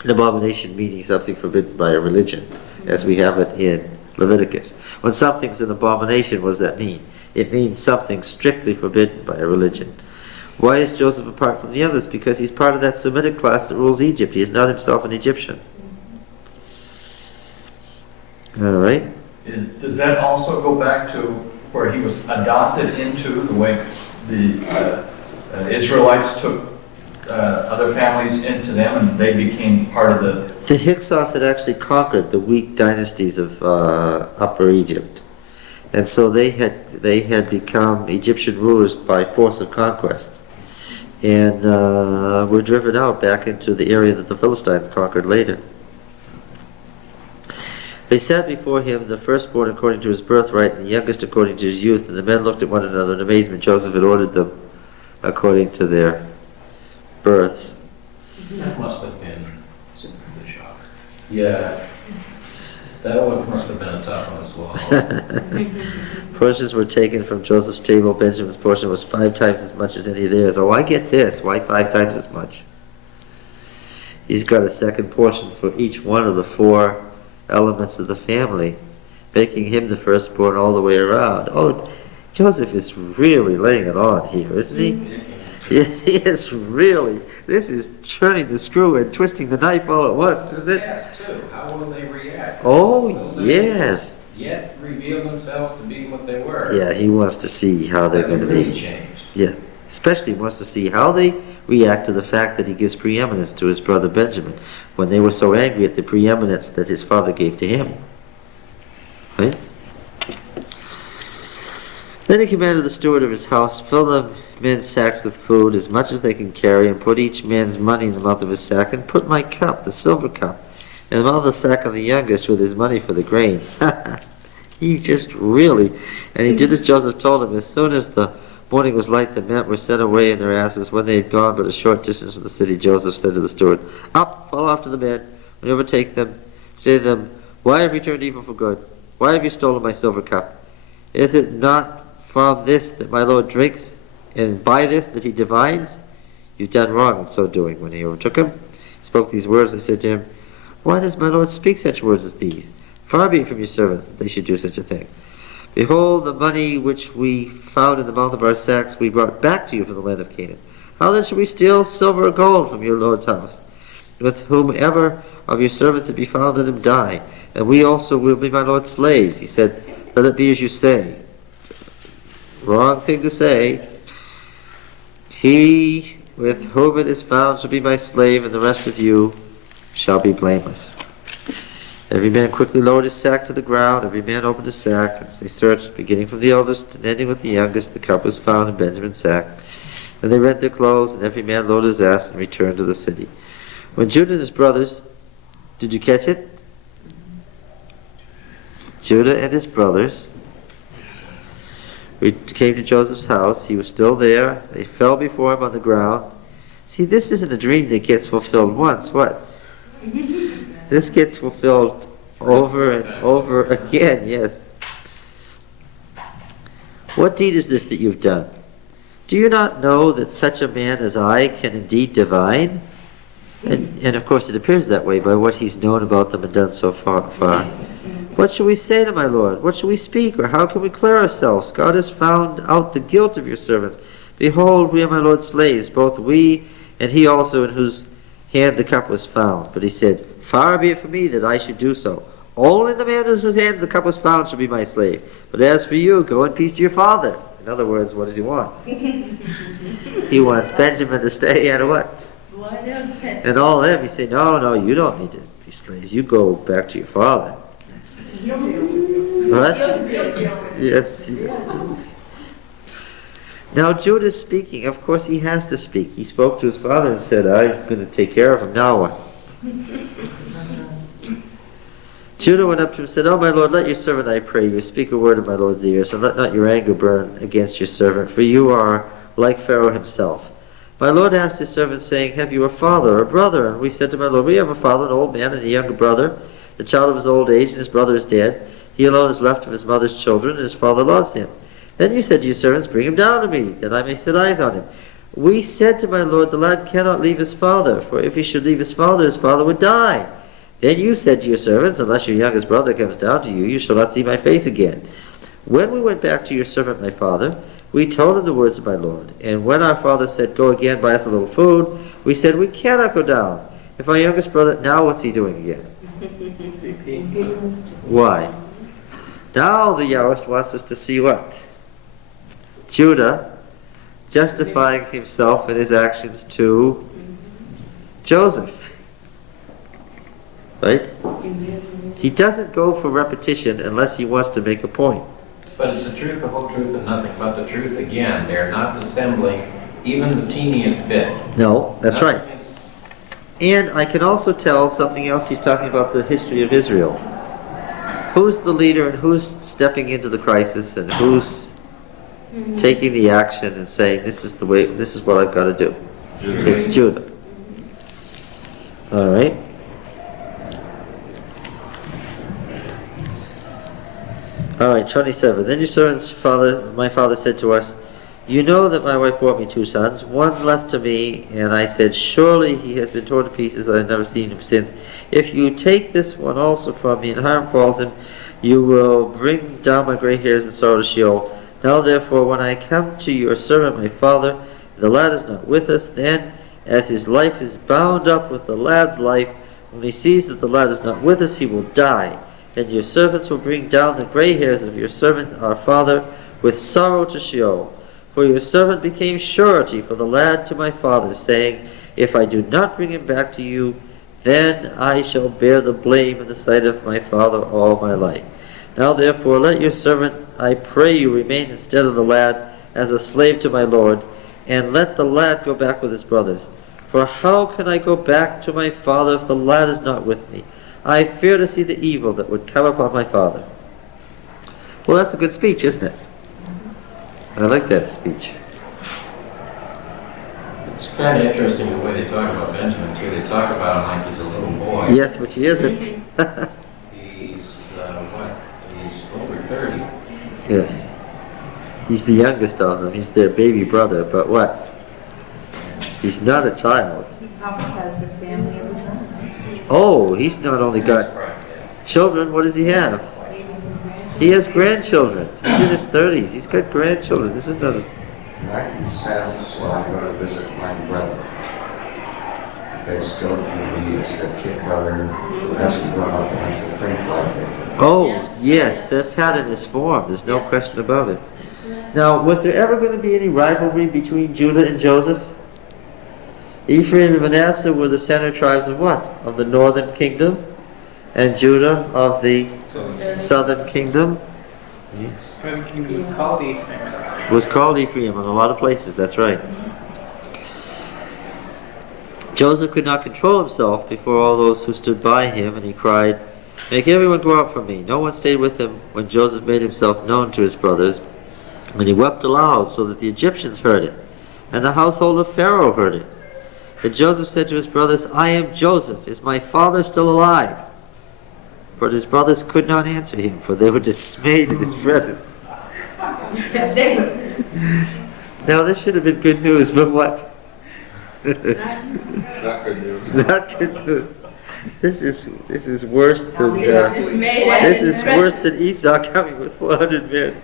An abomination meaning something forbidden by a religion, as we have it in Leviticus. When something's an abomination, what does that mean? It means something strictly forbidden by a religion. Why is Joseph apart from the others? Because he's part of that Semitic class that rules Egypt. He is not himself an Egyptian. All right. Does that also go back to where he was adopted into, the way the Israelites took other families into them and they became part of the... The Hyksos had actually conquered the weak dynasties of Upper Egypt. And so they had become Egyptian rulers by force of conquest. And were driven out back into the area that the Philistines conquered later. They sat before him, the firstborn according to his birthright, and the youngest according to his youth. And the men looked at one another in amazement. Joseph had ordered them according to their births. That must have been the shock. Yeah. That one must have been a tough one as well. Portions were taken from Joseph's table. Benjamin's portion was 5 times as much as any of theirs. Oh, I get this. Why 5 times as much? He's got a second portion for each one of the 4 elements of the family, making him the firstborn all the way around. Oh, Joseph is really laying it on here, isn't he? Yes, he is really. This is turning the screw and twisting the knife all at once, isn't it? Yes, too. How will they react? Oh, Will they yes. Yet reveal themselves to be what they were. Yeah, he wants to see how they're going to really be. changed. Yeah, especially wants to see how they react to the fact that he gives preeminence to his brother Benjamin, when they were so angry at the preeminence that his father gave to him. Right? Then he commanded the steward of his house, fill the men's sacks with food, as much as they can carry, and put each man's money in the mouth of his sack, and put my cup, the silver cup, in the mouth of the sack of the youngest with his money for the grain. He just really, and he did as Joseph told him. As soon as the morning was light, the men were sent away in their asses. When they had gone but a short distance from the city, Joseph said to the steward, up, follow after the men, when you overtake them, say to them, why have you turned evil for good? Why have you stolen my silver cup? Is it not from this that my Lord drinks, and by this that he divines? You've done wrong in so doing. When he overtook him, he spoke these words, and said to him, why does my Lord speak such words as these? Far be it from your servants that they should do such a thing. Behold, the money which we found in the mouth of our sacks we brought back to you from the land of Canaan. How then should we steal silver or gold from your Lord's house? With whomever of your servants it be found, let him die, and we also will be my Lord's slaves. He said, let it be as you say. Wrong thing to say. He with whom it is found shall be my slave, and the rest of you shall be blameless. Every man quickly lowered his sack to the ground. Every man opened his sack. As they searched, beginning from the eldest and ending with the youngest, the cup was found in Benjamin's sack. Then they rent their clothes, and every man loaded his ass and returned to the city. When Judah and his brothers, did you catch it? Judah and his brothers came to Joseph's house. He was still there. They fell before him on the ground. See, this isn't a dream that gets fulfilled once. What? This gets fulfilled over and over again, yes. What deed is this that you've done? Do you not know that such a man as I can indeed divine? And of course it appears that way by what he's known about them and done so far. What shall we say to my Lord? What shall we speak? Or how can we clear ourselves? God has found out the guilt of your servants. Behold, we are my Lord's slaves, both we and he also in whose hand the cup was found. But he said, far be it from me that I should do so. Only the man in whose hand the cup was found shall be my slave. But as for you, go in peace to your father. In other words, what does he want? He wants Benjamin to stay and what? And all of them, he say, no, you don't need to be slaves. You go back to your father. What? Yes. Now Judah is speaking. Of course he has to speak. He spoke to his father and said, I'm going to take care of him. Now what? Judah went up to him and said, "Oh, my lord, let your servant, I pray you, speak a word in my lord's ears, and let not your anger burn against your servant, for you are like Pharaoh himself." My lord asked his servant, saying, "Have you a father or brother?" And we said to my lord, "We have a father, an old man, and a younger brother, the child of his old age, and his brother is dead. He alone is left of his mother's children, and his father loves him." Then you said to your servants, "Bring him down to me, that I may set eyes on him." We said to my lord, "The lad cannot leave his father, for if he should leave his father would die." Then you said to your servants, "Unless your youngest brother comes down to you, you shall not see my face again." When we went back to your servant my father, we told him the words of my lord. And when our father said, "Go again, buy us a little food," we said, "We cannot go down." If our youngest brother, now what's he doing again? Why? Now the Yahweh wants us to see what? Judah justifying himself and his actions to Joseph. Right? He doesn't go for repetition unless he wants to make a point. But it's the truth, the whole truth, and nothing but the truth again. They're not dissembling even the teeniest bit. No, that's right. Nothing is- And I can also tell something else. He's talking about the history of Israel. Who's the leader and who's stepping into the crisis and who's taking the action and saying, "This is the way, this is what I've got to do." It's Judah. All right. All right, 27. Then your servant's father, my father said to us, "You know that my wife brought me 2 sons, one left to me," and I said, "Surely he has been torn to pieces, I have never seen him since. If you take this one also from me and harm falls him, you will bring down my gray hairs and sorrow to Sheol. Now therefore, when I come to your servant my father, the lad is not with us, then as his life is bound up with the lad's life, when he sees that the lad is not with us, he will die. And your servants will bring down the gray hairs of your servant our father with sorrow to Sheol. For your servant became surety for the lad to my father, saying, If I do not bring him back to you, then I shall bear the blame in the sight of my father all my life. Now therefore let your servant, I pray you, remain instead of the lad as a slave to my lord, and let the lad go back with his brothers. For how can I go back to my father if the lad is not with me? I fear to see the evil that would come upon my father." Well, that's a good speech, isn't it? I like that speech. It's kind of interesting the way they talk about Benjamin, too. They talk about him like he's a little boy. Yes, but he isn't. He's, what? He's over 30. Yes. He's the youngest of them. He's their baby brother, but what? He's not a child. Papa has a family of his own. Oh, he's not only got children, what does he have? He has grandchildren. He's in his 30s. He's got grandchildren. This is not a... And I can sense when I go to visit my brother, they still believe that kid brother who hasn't grown up and has to think like it. Oh, yes, that pattern is formed. There's no question about it. Now, was there ever going to be any rivalry between Judah and Joseph? Ephraim and Manasseh were the center tribes of what? Of the northern kingdom, and Judah of the southern kingdom. Northern kingdom was called Ephraim. Was called Ephraim in a lot of places, that's right. Joseph could not control himself before all those who stood by him, and he cried, "Make everyone go out from me." No one stayed with him when Joseph made himself known to his brothers, and he wept aloud so that the Egyptians heard it, and the household of Pharaoh heard it. And Joseph said to his brothers, "I am Joseph. Is my father still alive?" But his brothers could not answer him, for they were dismayed at his presence. Now this should have been good news, but what? It's not good news. Not good news. This is worse than this is worse than Esau coming with 400 men.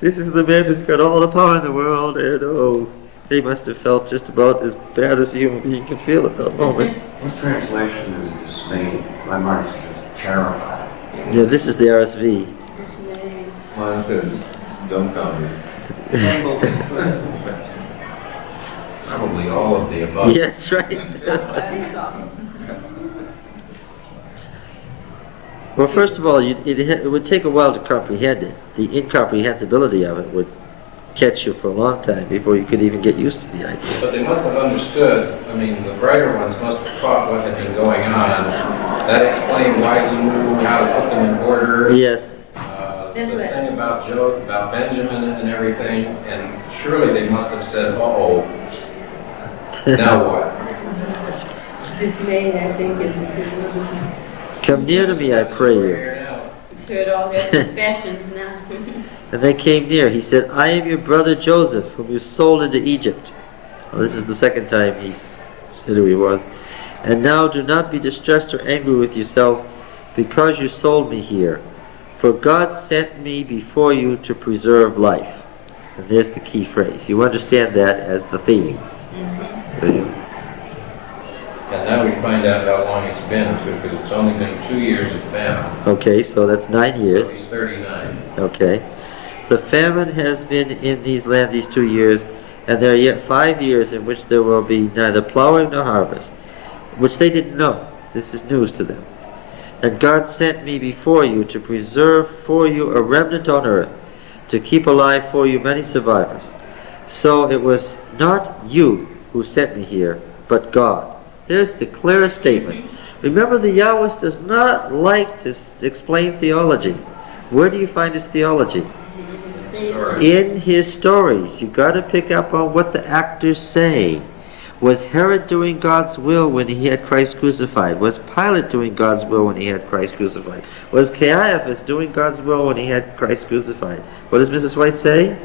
This is the man who's got all the power in the world, and oh, they must have felt just about as bad as a human being can feel at that moment. What translation is dismayed? My mind is terrified. Yeah, this is the RSV. Mine says dumbfounded. Probably all of the above. Yes, right. Well, first of all, it would take a while to comprehend it. The incomprehensibility of it would catch you for a long time before you could even get used to the idea. But they must have understood, I mean, the brighter ones must have caught what had been going on That explained why he knew how to put them in order. Yes. The thing about about Benjamin and everything, and surely they must have said, uh-oh, now what? Dismayed, I think, is Come near to me, I pray you. heard all their confessions now. And they came near. He said, I am your brother Joseph, whom you sold into Egypt. Well, this is the second time he said who he was. And now do not be distressed or angry with yourselves, because you sold me here. For God sent me before you to preserve life. And there's the key phrase. You understand that as the theme. And now we find out how long it's been, too, because it's only been 2 years of famine. Okay, so that's 9 years. So he's 39. Okay. The famine has been in these land these 2 years, and there are yet 5 years in which there will be neither plowing nor harvest, which they didn't know. This is news to them. And God sent me before you to preserve for you a remnant on earth, to keep alive for you many survivors. So it was not you who sent me here, but God. There's the clearest statement. Remember, the Yahwist does not like to explain theology. Where do you find his theology? In his stories. You've got to pick up on what the actors say. Was Herod doing God's will when he had Christ crucified? Was Pilate doing God's will when he had Christ crucified? Was Caiaphas doing God's will when he had Christ crucified? What does Mrs. White say?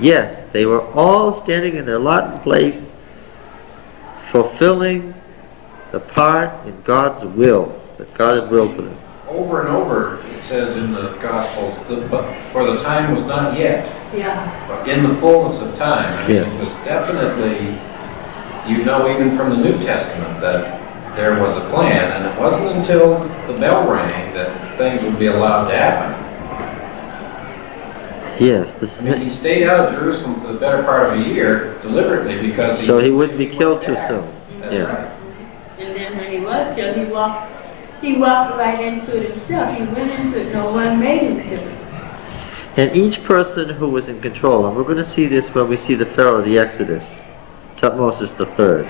Yes, they were all standing in their lot and place, fulfilling the part in God's will that God had willed for them. Over and over, it says in the Gospels, but for the time was not yet. Yeah. But in the fullness of time. I mean, Yeah. it was definitely, you know, even from the New Testament, that there was a plan, and it wasn't until the bell rang that things would be allowed to happen. Yes. I mean, he stayed out of Jerusalem for the better part of a year deliberately because So he wouldn't be killed too soon. That's Yes. right. And then when he was killed, he walked right into it himself. He went into it. No one made him do it. And each person who was in control, and we're going to see this when we see the Pharaoh of the Exodus, Tutmosis III.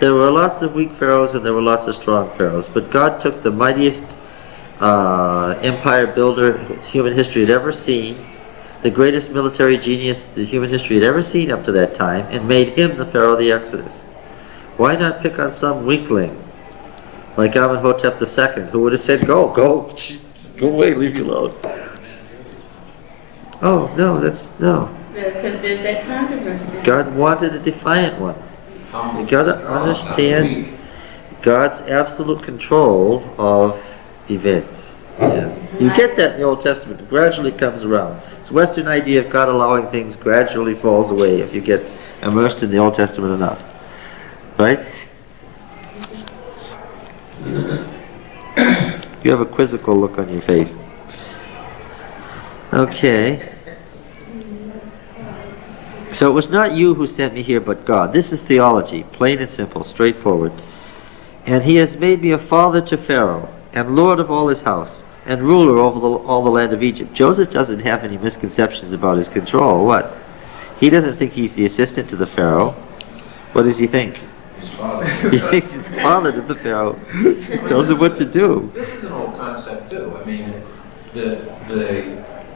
There were lots of weak pharaohs and there were lots of strong pharaohs, but God took the mightiest empire builder human history had ever seen, the greatest military genius that human history had ever seen up to that time, and made him the Pharaoh of the Exodus. Why not pick on some weakling like Amenhotep II, who would have said, go away, leave me alone. Oh, no, no. Because there's that controversy. God wanted a defiant one. You got to understand God's absolute control of events. Yeah. You get that in the Old Testament. It gradually comes around. This Western idea of God allowing things gradually falls away if you get immersed in the Old Testament enough. Right? You have a quizzical look on your face. Okay. So it was not you who sent me here, but God. This is theology, plain and simple, straightforward. And he has made me a father to Pharaoh, and lord of all his house, and ruler over all the land of Egypt. Joseph doesn't have any misconceptions about his control. What? He doesn't think he's the assistant to the Pharaoh. What does he think? His father. He thinks he's the father to the Pharaoh. He tells him what to do. This is an old concept too. I mean, the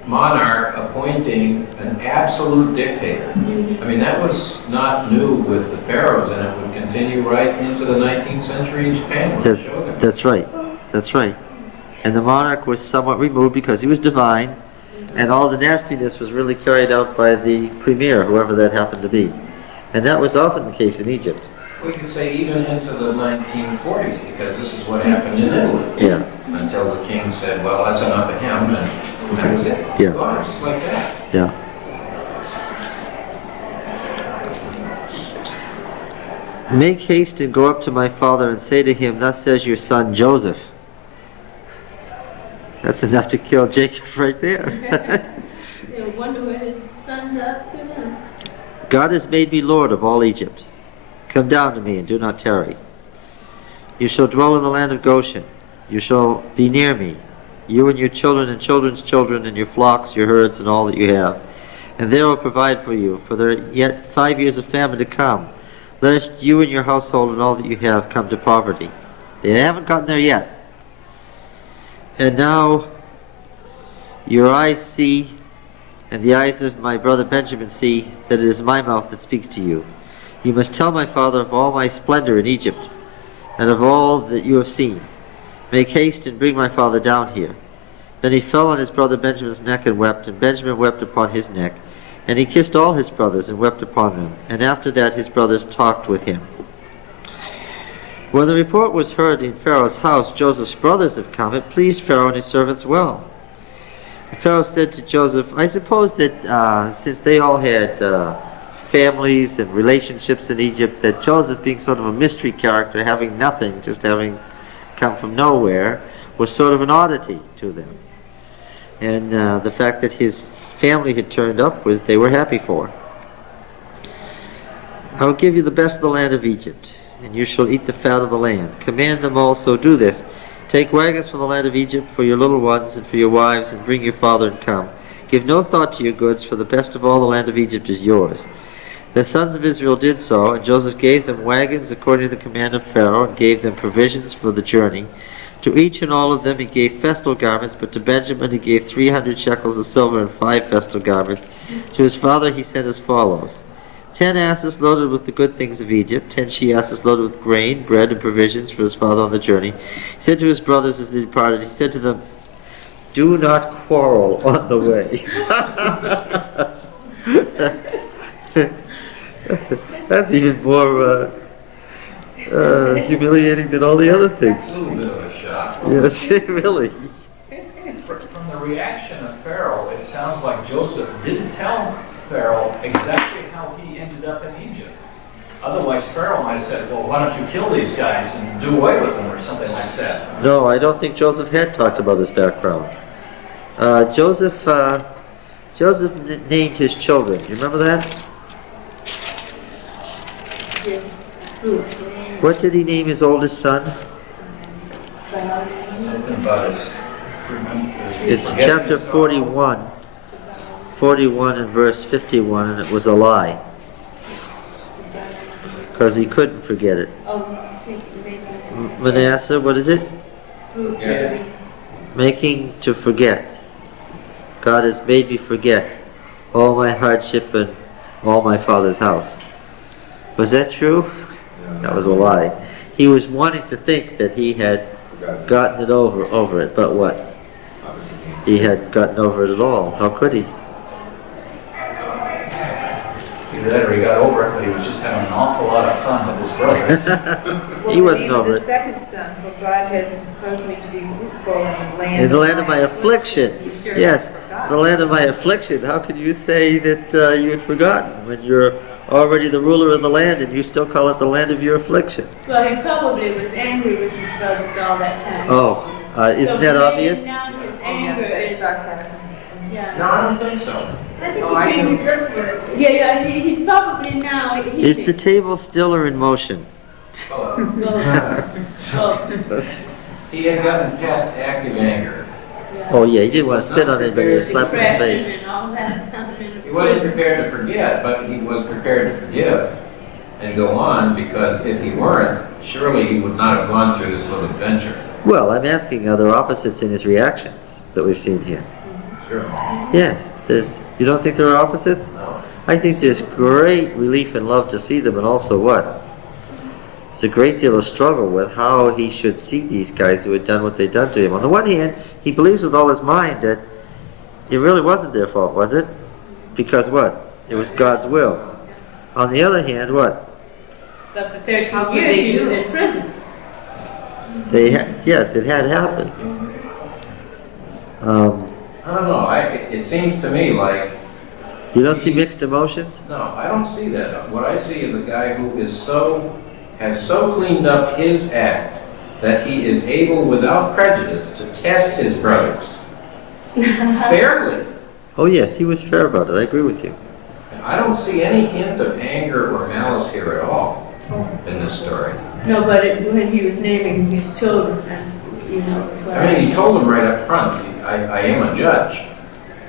monarch appointing an absolute dictator. I mean, that was not new with the pharaohs, and it would continue right into the 19th century in Japan with the shogun. That's right. That's right. And the monarch was somewhat removed because he was divine, and all the nastiness was really carried out by the premier, whoever that happened to be. And that was often the case in Egypt. We could say even into the 1940s, because this is what happened in Italy. Yeah. Until the king said, well, that's enough of him, and that was it. Yeah. Gone, just like that. Yeah. Make haste and go up to my father and say to him, thus says your son Joseph. That's enough to kill Jacob right there. You wonder where his son's up to now. God has made me Lord of all Egypt. Come down to me and do not tarry. You shall dwell in the land of Goshen. You shall be near me, you and your children and children's children and your flocks, your herds, and all that you have. And there will provide for you, for there are yet 5 years of famine to come, lest you and your household and all that you have come to poverty. They haven't gotten there yet. And now your eyes see, and the eyes of my brother Benjamin see, that it is my mouth that speaks to you. You must tell my father of all my splendor in Egypt, and of all that you have seen. Make haste and bring my father down here. Then he fell on his brother Benjamin's neck and wept, and Benjamin wept upon his neck. And he kissed all his brothers and wept upon them. And after that his brothers talked with him. When the report was heard in Pharaoh's house, Joseph's brothers have come, it pleased Pharaoh and his servants well. And Pharaoh said to Joseph, I suppose that since they all had families and relationships in Egypt, that Joseph, being sort of a mystery character, having nothing, just having come from nowhere, was sort of an oddity to them. And the fact that his family had turned up was they were happy for. I will give you the best of the land of Egypt, and you shall eat the fat of the land. Command them also, do this. Take wagons from the land of Egypt for your little ones and for your wives, and bring your father and come. Give no thought to your goods, for the best of all the land of Egypt is yours. The sons of Israel did so, and Joseph gave them wagons according to the command of Pharaoh, and gave them provisions for the journey. To each and all of them he gave festal garments, but to Benjamin he gave 300 shekels of silver and 5 festal garments. To his father he sent as follows: 10 asses loaded with the good things of Egypt, 10 she-asses loaded with grain, bread, and provisions for his father on the journey. He said to his brothers as they departed, he said to them, do not quarrel on the way. That's even more humiliating than all the other things. A little bit of a shock. Yes, really. From the reaction of Pharaoh, it sounds like Joseph didn't tell Pharaoh exactly how he ended up in Egypt. Otherwise, Pharaoh might have said, well, why don't you kill these guys and do away with them, or something like that. No, I don't think Joseph had talked about his background. Joseph named his children. You remember that? What did he name his oldest son? Something about his... It's chapter 41 and verse 51, and it was a lie. Because he couldn't forget it. Manasseh, what is it? Yeah. Making to forget. God has made me forget all my hardship and all my father's house. Was that true? That was a lie. He was wanting to think that he had gotten it over it, but what? He had gotten over it at all. How could he? Either that or he got over it, but he was just having an awful lot of fun with his brothers. He wasn't over The it. second son, for God has caused me to be fruitful in the land. In the land of my affliction. Yes, the land of my affliction. How could you say that you had forgotten when you're already the ruler of the land and you still call it the land of your affliction? Well, he probably was angry with his brothers all that time. Oh, isn't that obvious? Now his anger is, yeah. No, I don't think so. I think he came to grips with it. Yeah, he's probably now, Is the table still or in motion? He had gotten past active anger. Oh yeah, he didn't want to spit on anybody or slap him in the face. Depression and all that. He wasn't prepared to forget, but he was prepared to forgive and go on, because if he weren't, surely he would not have gone through this little adventure. Well, I'm asking, are there opposites in his reactions that we've seen here? Sure. Yes, you don't think there are opposites? No. I think there's great relief and love to see them, and also what? It's a great deal of struggle with how he should see these guys who had done what they'd done to him. On the one hand, he believes with all his mind that it really wasn't their fault, was it? Because what? It was God's will. On the other hand, what? But for 13 years he was in prison. Yes, it had happened. I don't know, it seems to me like... You don't see mixed emotions? No, I don't see that. What I see is a guy who has so cleaned up his act that he is able, without prejudice, to test his brothers fairly. Oh yes, he was fair about it. I agree with you. I don't see any hint of anger or malice here at all in this story. No, but when he was naming his children, you know, it's what I mean, he told them right up front, I am a judge.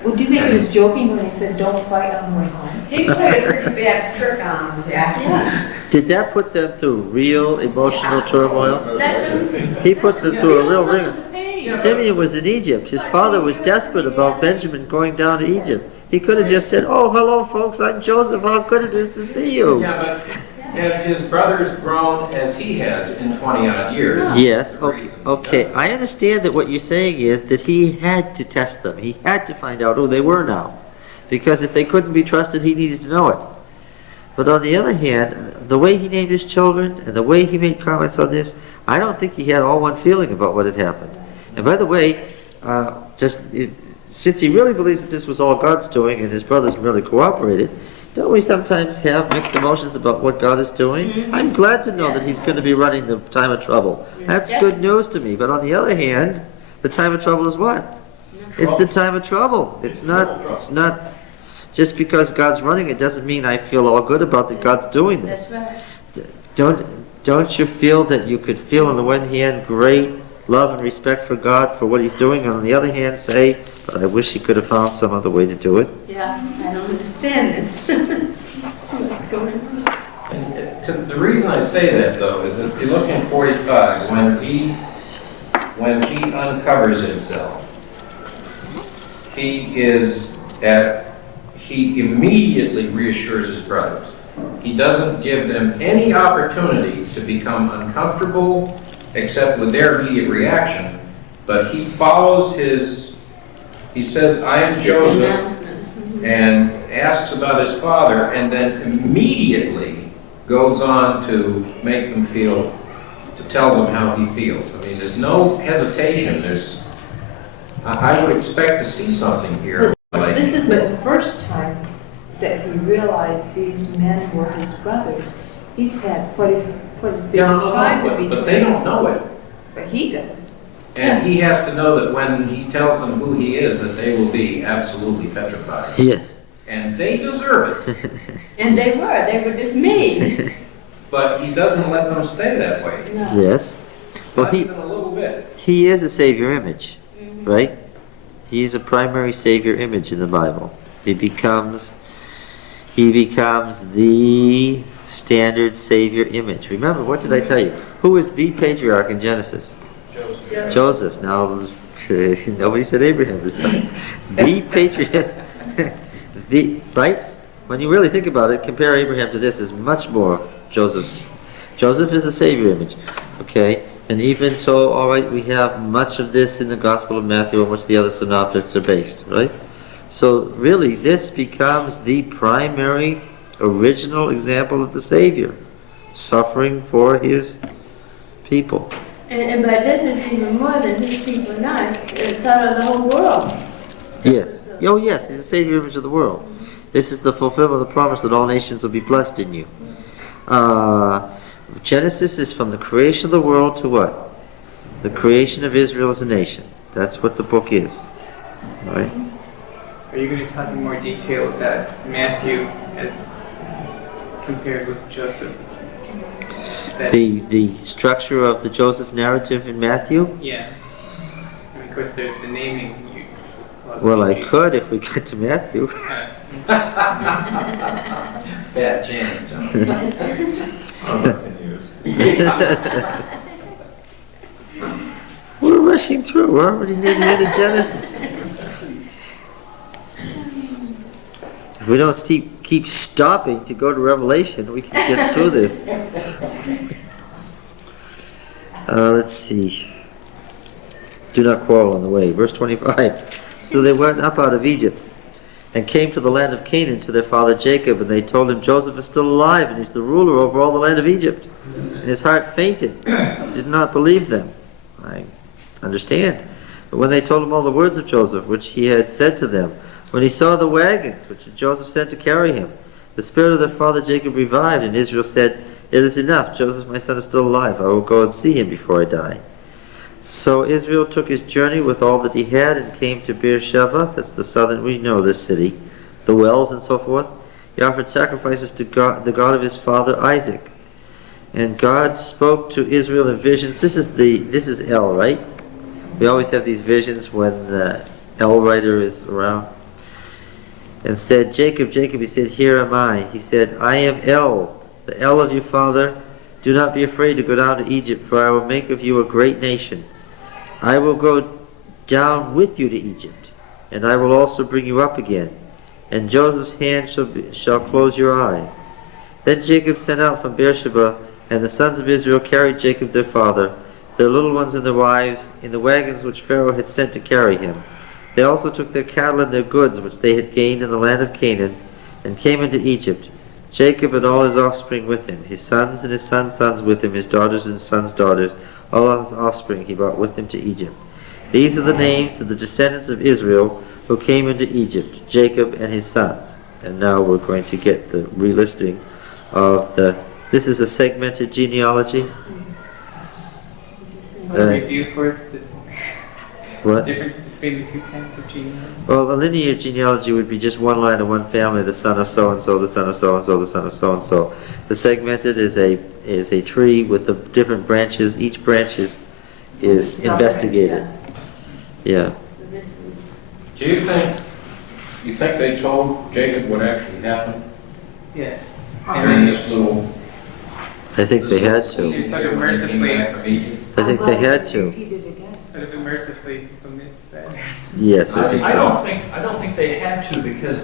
Well, do you think he was joking when he said, don't fight on the way home? He played a pretty bad trick on him, Jack. Yeah. Did that put them through real emotional turmoil? He put them through a real ring. Simeon was in Egypt. His father was desperate about Benjamin going down to Egypt. He could have just said, "Oh, hello, folks, I'm Joseph. How good it is to see you." Yeah, but have his brothers grown as he has in 20-odd years? Yes, okay. I understand that what you're saying is that he had to test them. He had to find out who they were now. Because if they couldn't be trusted, he needed to know it. But on the other hand, the way he named his children and the way he made comments on this, I don't think he had all one feeling about what had happened. And by the way, since he really believes that this was all God's doing and his brothers merely cooperated, don't we sometimes have mixed emotions about what God is doing? I'm glad to know that he's going to be running the time of trouble. That's good news to me. But on the other hand, the time of trouble is what? It's the time of trouble. It's not just because God's running it doesn't mean I feel all good about that God's doing this. That's right. Don't you feel that you could feel on the one hand great love and respect for God for what he's doing, and on the other hand say, but I wish he could have found some other way to do it? Yeah, I don't understand this. What's going on? And the reason I say that, though, is if you look in 45, when he uncovers himself, he immediately reassures his brothers. He doesn't give them any opportunity to become uncomfortable, except with their immediate reaction, but he follows he says, "I am Joseph," and asks about his father, and then immediately goes on to make them to tell them how he feels. I mean, there's no hesitation. I would expect to see something here. Like, This is the first time that he realized these men were his brothers. He's had quite a big time to be but they don't know it. But he does. And he has to know that when he tells them who he is, that they will be absolutely petrified. Yes. And they deserve it. And they were dismayed. But he doesn't let them stay that way. No. Yes. Well, Not even a little bit. he is a savior image, right? He's a primary savior image in the Bible. He becomes the standard savior image. Remember, what did I tell you? Who is the patriarch in Genesis? Joseph. Now, nobody said Abraham this time. The patriarch. Right? When you really think about it, compare Abraham to this is much more Joseph's. Joseph is a savior image. Okay? And even so, all right, we have much of this in the Gospel of Matthew on which the other synoptics are based, right? So really, this becomes the primary, original example of the Savior, suffering for his people. And but this is even more than his people now. It's out of the whole world. Yes. Oh yes, he's the Savior image of the world. This is the fulfillment of the promise that all nations will be blessed in you. Genesis is from the creation of the world to what? The creation of Israel as a nation. That's what the book is. Right? Are you going to talk in more detail about Matthew as compared with Joseph? The structure of the Joseph narrative in Matthew? Yeah. And of course, there's the naming. Well, I could if we get to Matthew. Bad chance, John. We're rushing through. We're already near the end of Genesis. If we don't keep stopping to go to Revelation, we can get through this. Let's see. Do not quarrel on the way. Verse 25. So they went up out of Egypt and came to the land of Canaan to their father Jacob, and they told him, Joseph is still alive, and he's the ruler over all the land of Egypt. And his heart fainted. He did not believe them. I understand. But when they told him all the words of Joseph, which he had said to them, when he saw the wagons which Joseph sent to carry him, the spirit of their father Jacob revived, and Israel said, It is enough. Joseph, my son, is still alive. I will go and see him before I die. So Israel took his journey with all that he had and came to Beersheba. That's the southern, we know this city, the wells and so forth. He offered sacrifices to God, the God of his father Isaac. And God spoke to Israel in visions. This is El, right? We always have these visions when the El writer is around. And said, Jacob, Jacob, he said, Here am I. He said, I am El, the El of your father, do not be afraid to go down to Egypt, for I will make of you a great nation. I will go down with you to Egypt, and I will also bring you up again, and Joseph's hand shall close your eyes. Then Jacob sent out from Beersheba, and the sons of Israel carried Jacob their father, their little ones and their wives, in the wagons which Pharaoh had sent to carry him. They also took their cattle and their goods which they had gained in the land of Canaan, and came into Egypt, Jacob and all his offspring with him, his sons and his sons' sons with him, his daughters and sons' daughters, all his offspring he brought with him to Egypt. These are the names of the descendants of Israel who came into Egypt, Jacob and his sons. And now we're going to get the relisting of this is a segmented genealogy. Review first What? the difference between the two kinds of genealogy. Well, a linear genealogy would be just one line of one family, the son of so-and-so, the son of so-and-so, the son of so-and-so. The segmented is a tree with the different branches. Each branch is investigated. Yeah. Do you think they told Jacob what actually happened Yes. during this little... I think they had It's to. like When he came mercifully, back from Egypt? I think they had to. sort of mercifully omits that. Yes, I think I so. don't think they had to, because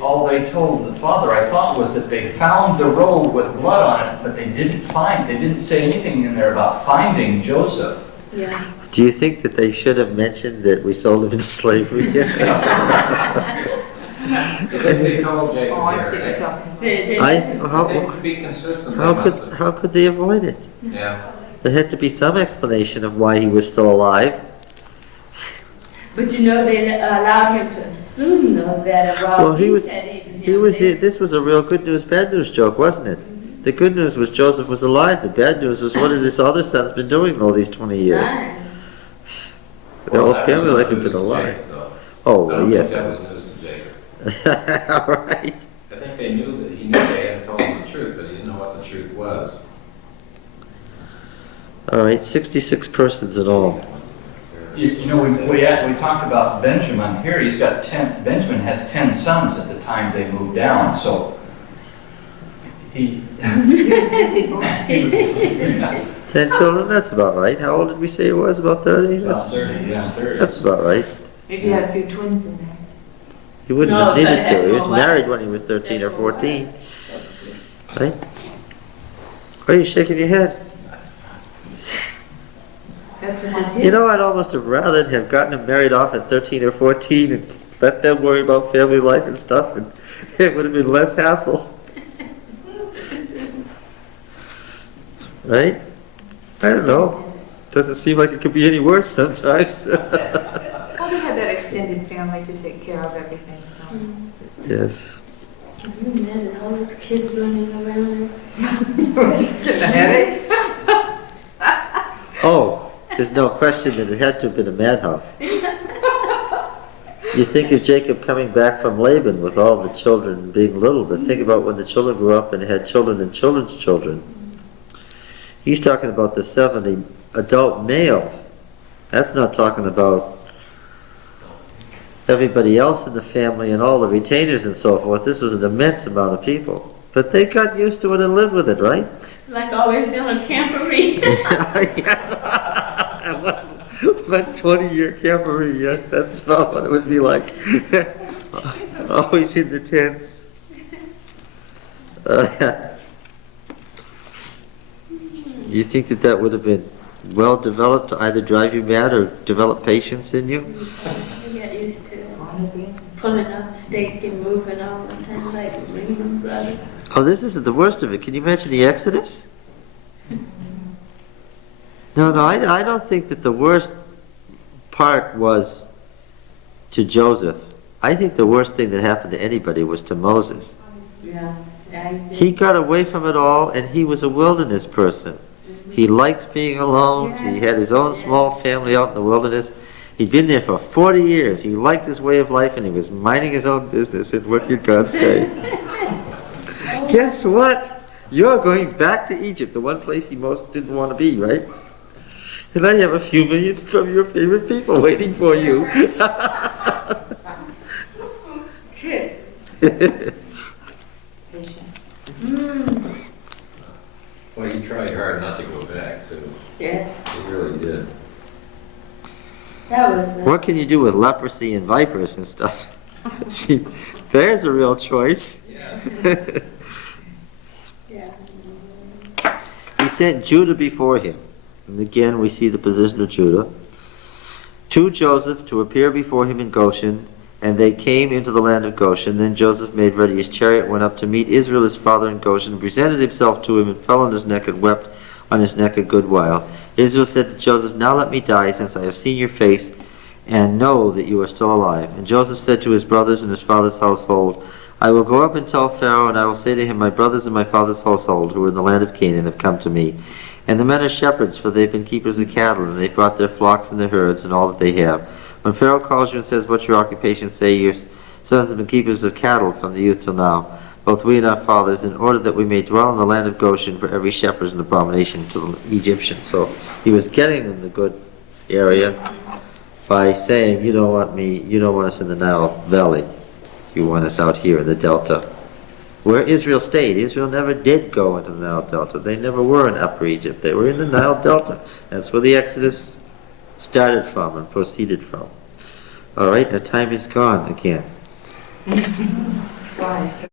all they told the father, I thought, was that they found the robe with blood on it, but they didn't say anything in there about finding Joseph. Yeah. Do you think that they should have mentioned that we sold him into slavery? You think they told Jacob there? How To be consistent, they must have. how could they avoid it? Yeah. There had to be some explanation of why he was still alive. But you know, they allowed him to assume, though, that Well, he was there. this was a real good news, bad news joke, wasn't it? The good news was Joseph was alive. The bad news was what had his other sons been doing all these 20 years? Right. The whole that was family not life had news been to alive. Jacob, though. Oh, I don't yes. think that was news to Jacob. All right. I think he knew they had told him the truth, but he didn't know what the truth was. All right, 66 persons in all. You know, we talked about Benjamin. Here he's got 10, Benjamin has 10 sons at the time they moved down, so he... 10 children, that's about right. How old did we say he was? About 30? About 30, yeah, 30. That's about right. Maybe you had a few twins in there. He wouldn't No, have needed but to. He was that's married all when he was 13 or That's all 14. Right? Why are you shaking your head? That's what I You did. know, I'd almost have rather have gotten him married off at 13 or 14 and let them worry about family life and stuff, and it would have been less hassle. Right? I don't know. Doesn't seem like it could be any worse sometimes. Probably had that extended family to take care of everything, so. Yes. Can you imagine all those kids running around Getting a headache? Oh, there's no question that it had to have been a madhouse. You think of Jacob coming back from Laban with all the children being little, but think about when the children grew up and had children and children's children. He's talking about the 70 adult males. That's not talking about everybody else in the family and all the retainers and so forth. This was an immense amount of people. But they got used to it and lived with it, right? like always doing a camporee. One 20-year camporee, yes, that's about what it would be like. Always in the tents. You think that that would have been well developed to either drive you mad or develop patience in you? You get used to pulling up the stake and moving all the time like the Ringling Brothers. Oh, this isn't the worst of it. Can you mention the Exodus? No, I don't think that the worst part was to Joseph. I think the worst thing that happened to anybody was to Moses. Yeah. He got away from it all, and he was a wilderness person. He liked being alone. He had his own small family out in the wilderness. He'd been there for 40 years. He liked his way of life, and he was minding his own business. And what did God say? Guess what? You're going back to Egypt, the one place he most didn't want to be, right? And I have a few millions from your favorite people waiting for you. tried hard not to go back, too. Yeah, He really did. that was, What can you do with leprosy and vipers and stuff? There's a real choice. Yeah. yeah. He sent Judah before him. And again, we see the position of Judah. To Joseph to appear before him in Goshen, and they came into the land of Goshen. Then Joseph made ready his chariot, went up to meet Israel his father in Goshen, and presented himself to him, and fell on his neck and wept on his neck a good while. Israel said to Joseph, Now let me die, since I have seen your face, and know that you are still alive. And Joseph said to his brothers and his father's household, I will go up and tell Pharaoh, and I will say to him, My brothers and my father's household, who are in the land of Canaan, have come to me. And the men are shepherds, for they have been keepers of cattle, and they brought their flocks and their herds, and all that they have. When Pharaoh calls you and says, What's your occupation? Say, Your sons have been keepers of cattle from the youth till now, both we and our fathers, in order that we may dwell in the land of Goshen, for every shepherd is an abomination to the Egyptians. So he was getting them the good area by saying, You don't want me, you don't want us in the Nile Valley. You want us out here in the Delta. Where Israel stayed. Israel never did go into the Nile Delta. They never were in Upper Egypt. They were in the Nile Delta. That's where the Exodus started from and proceeded from. All right, our time is gone again. Bye.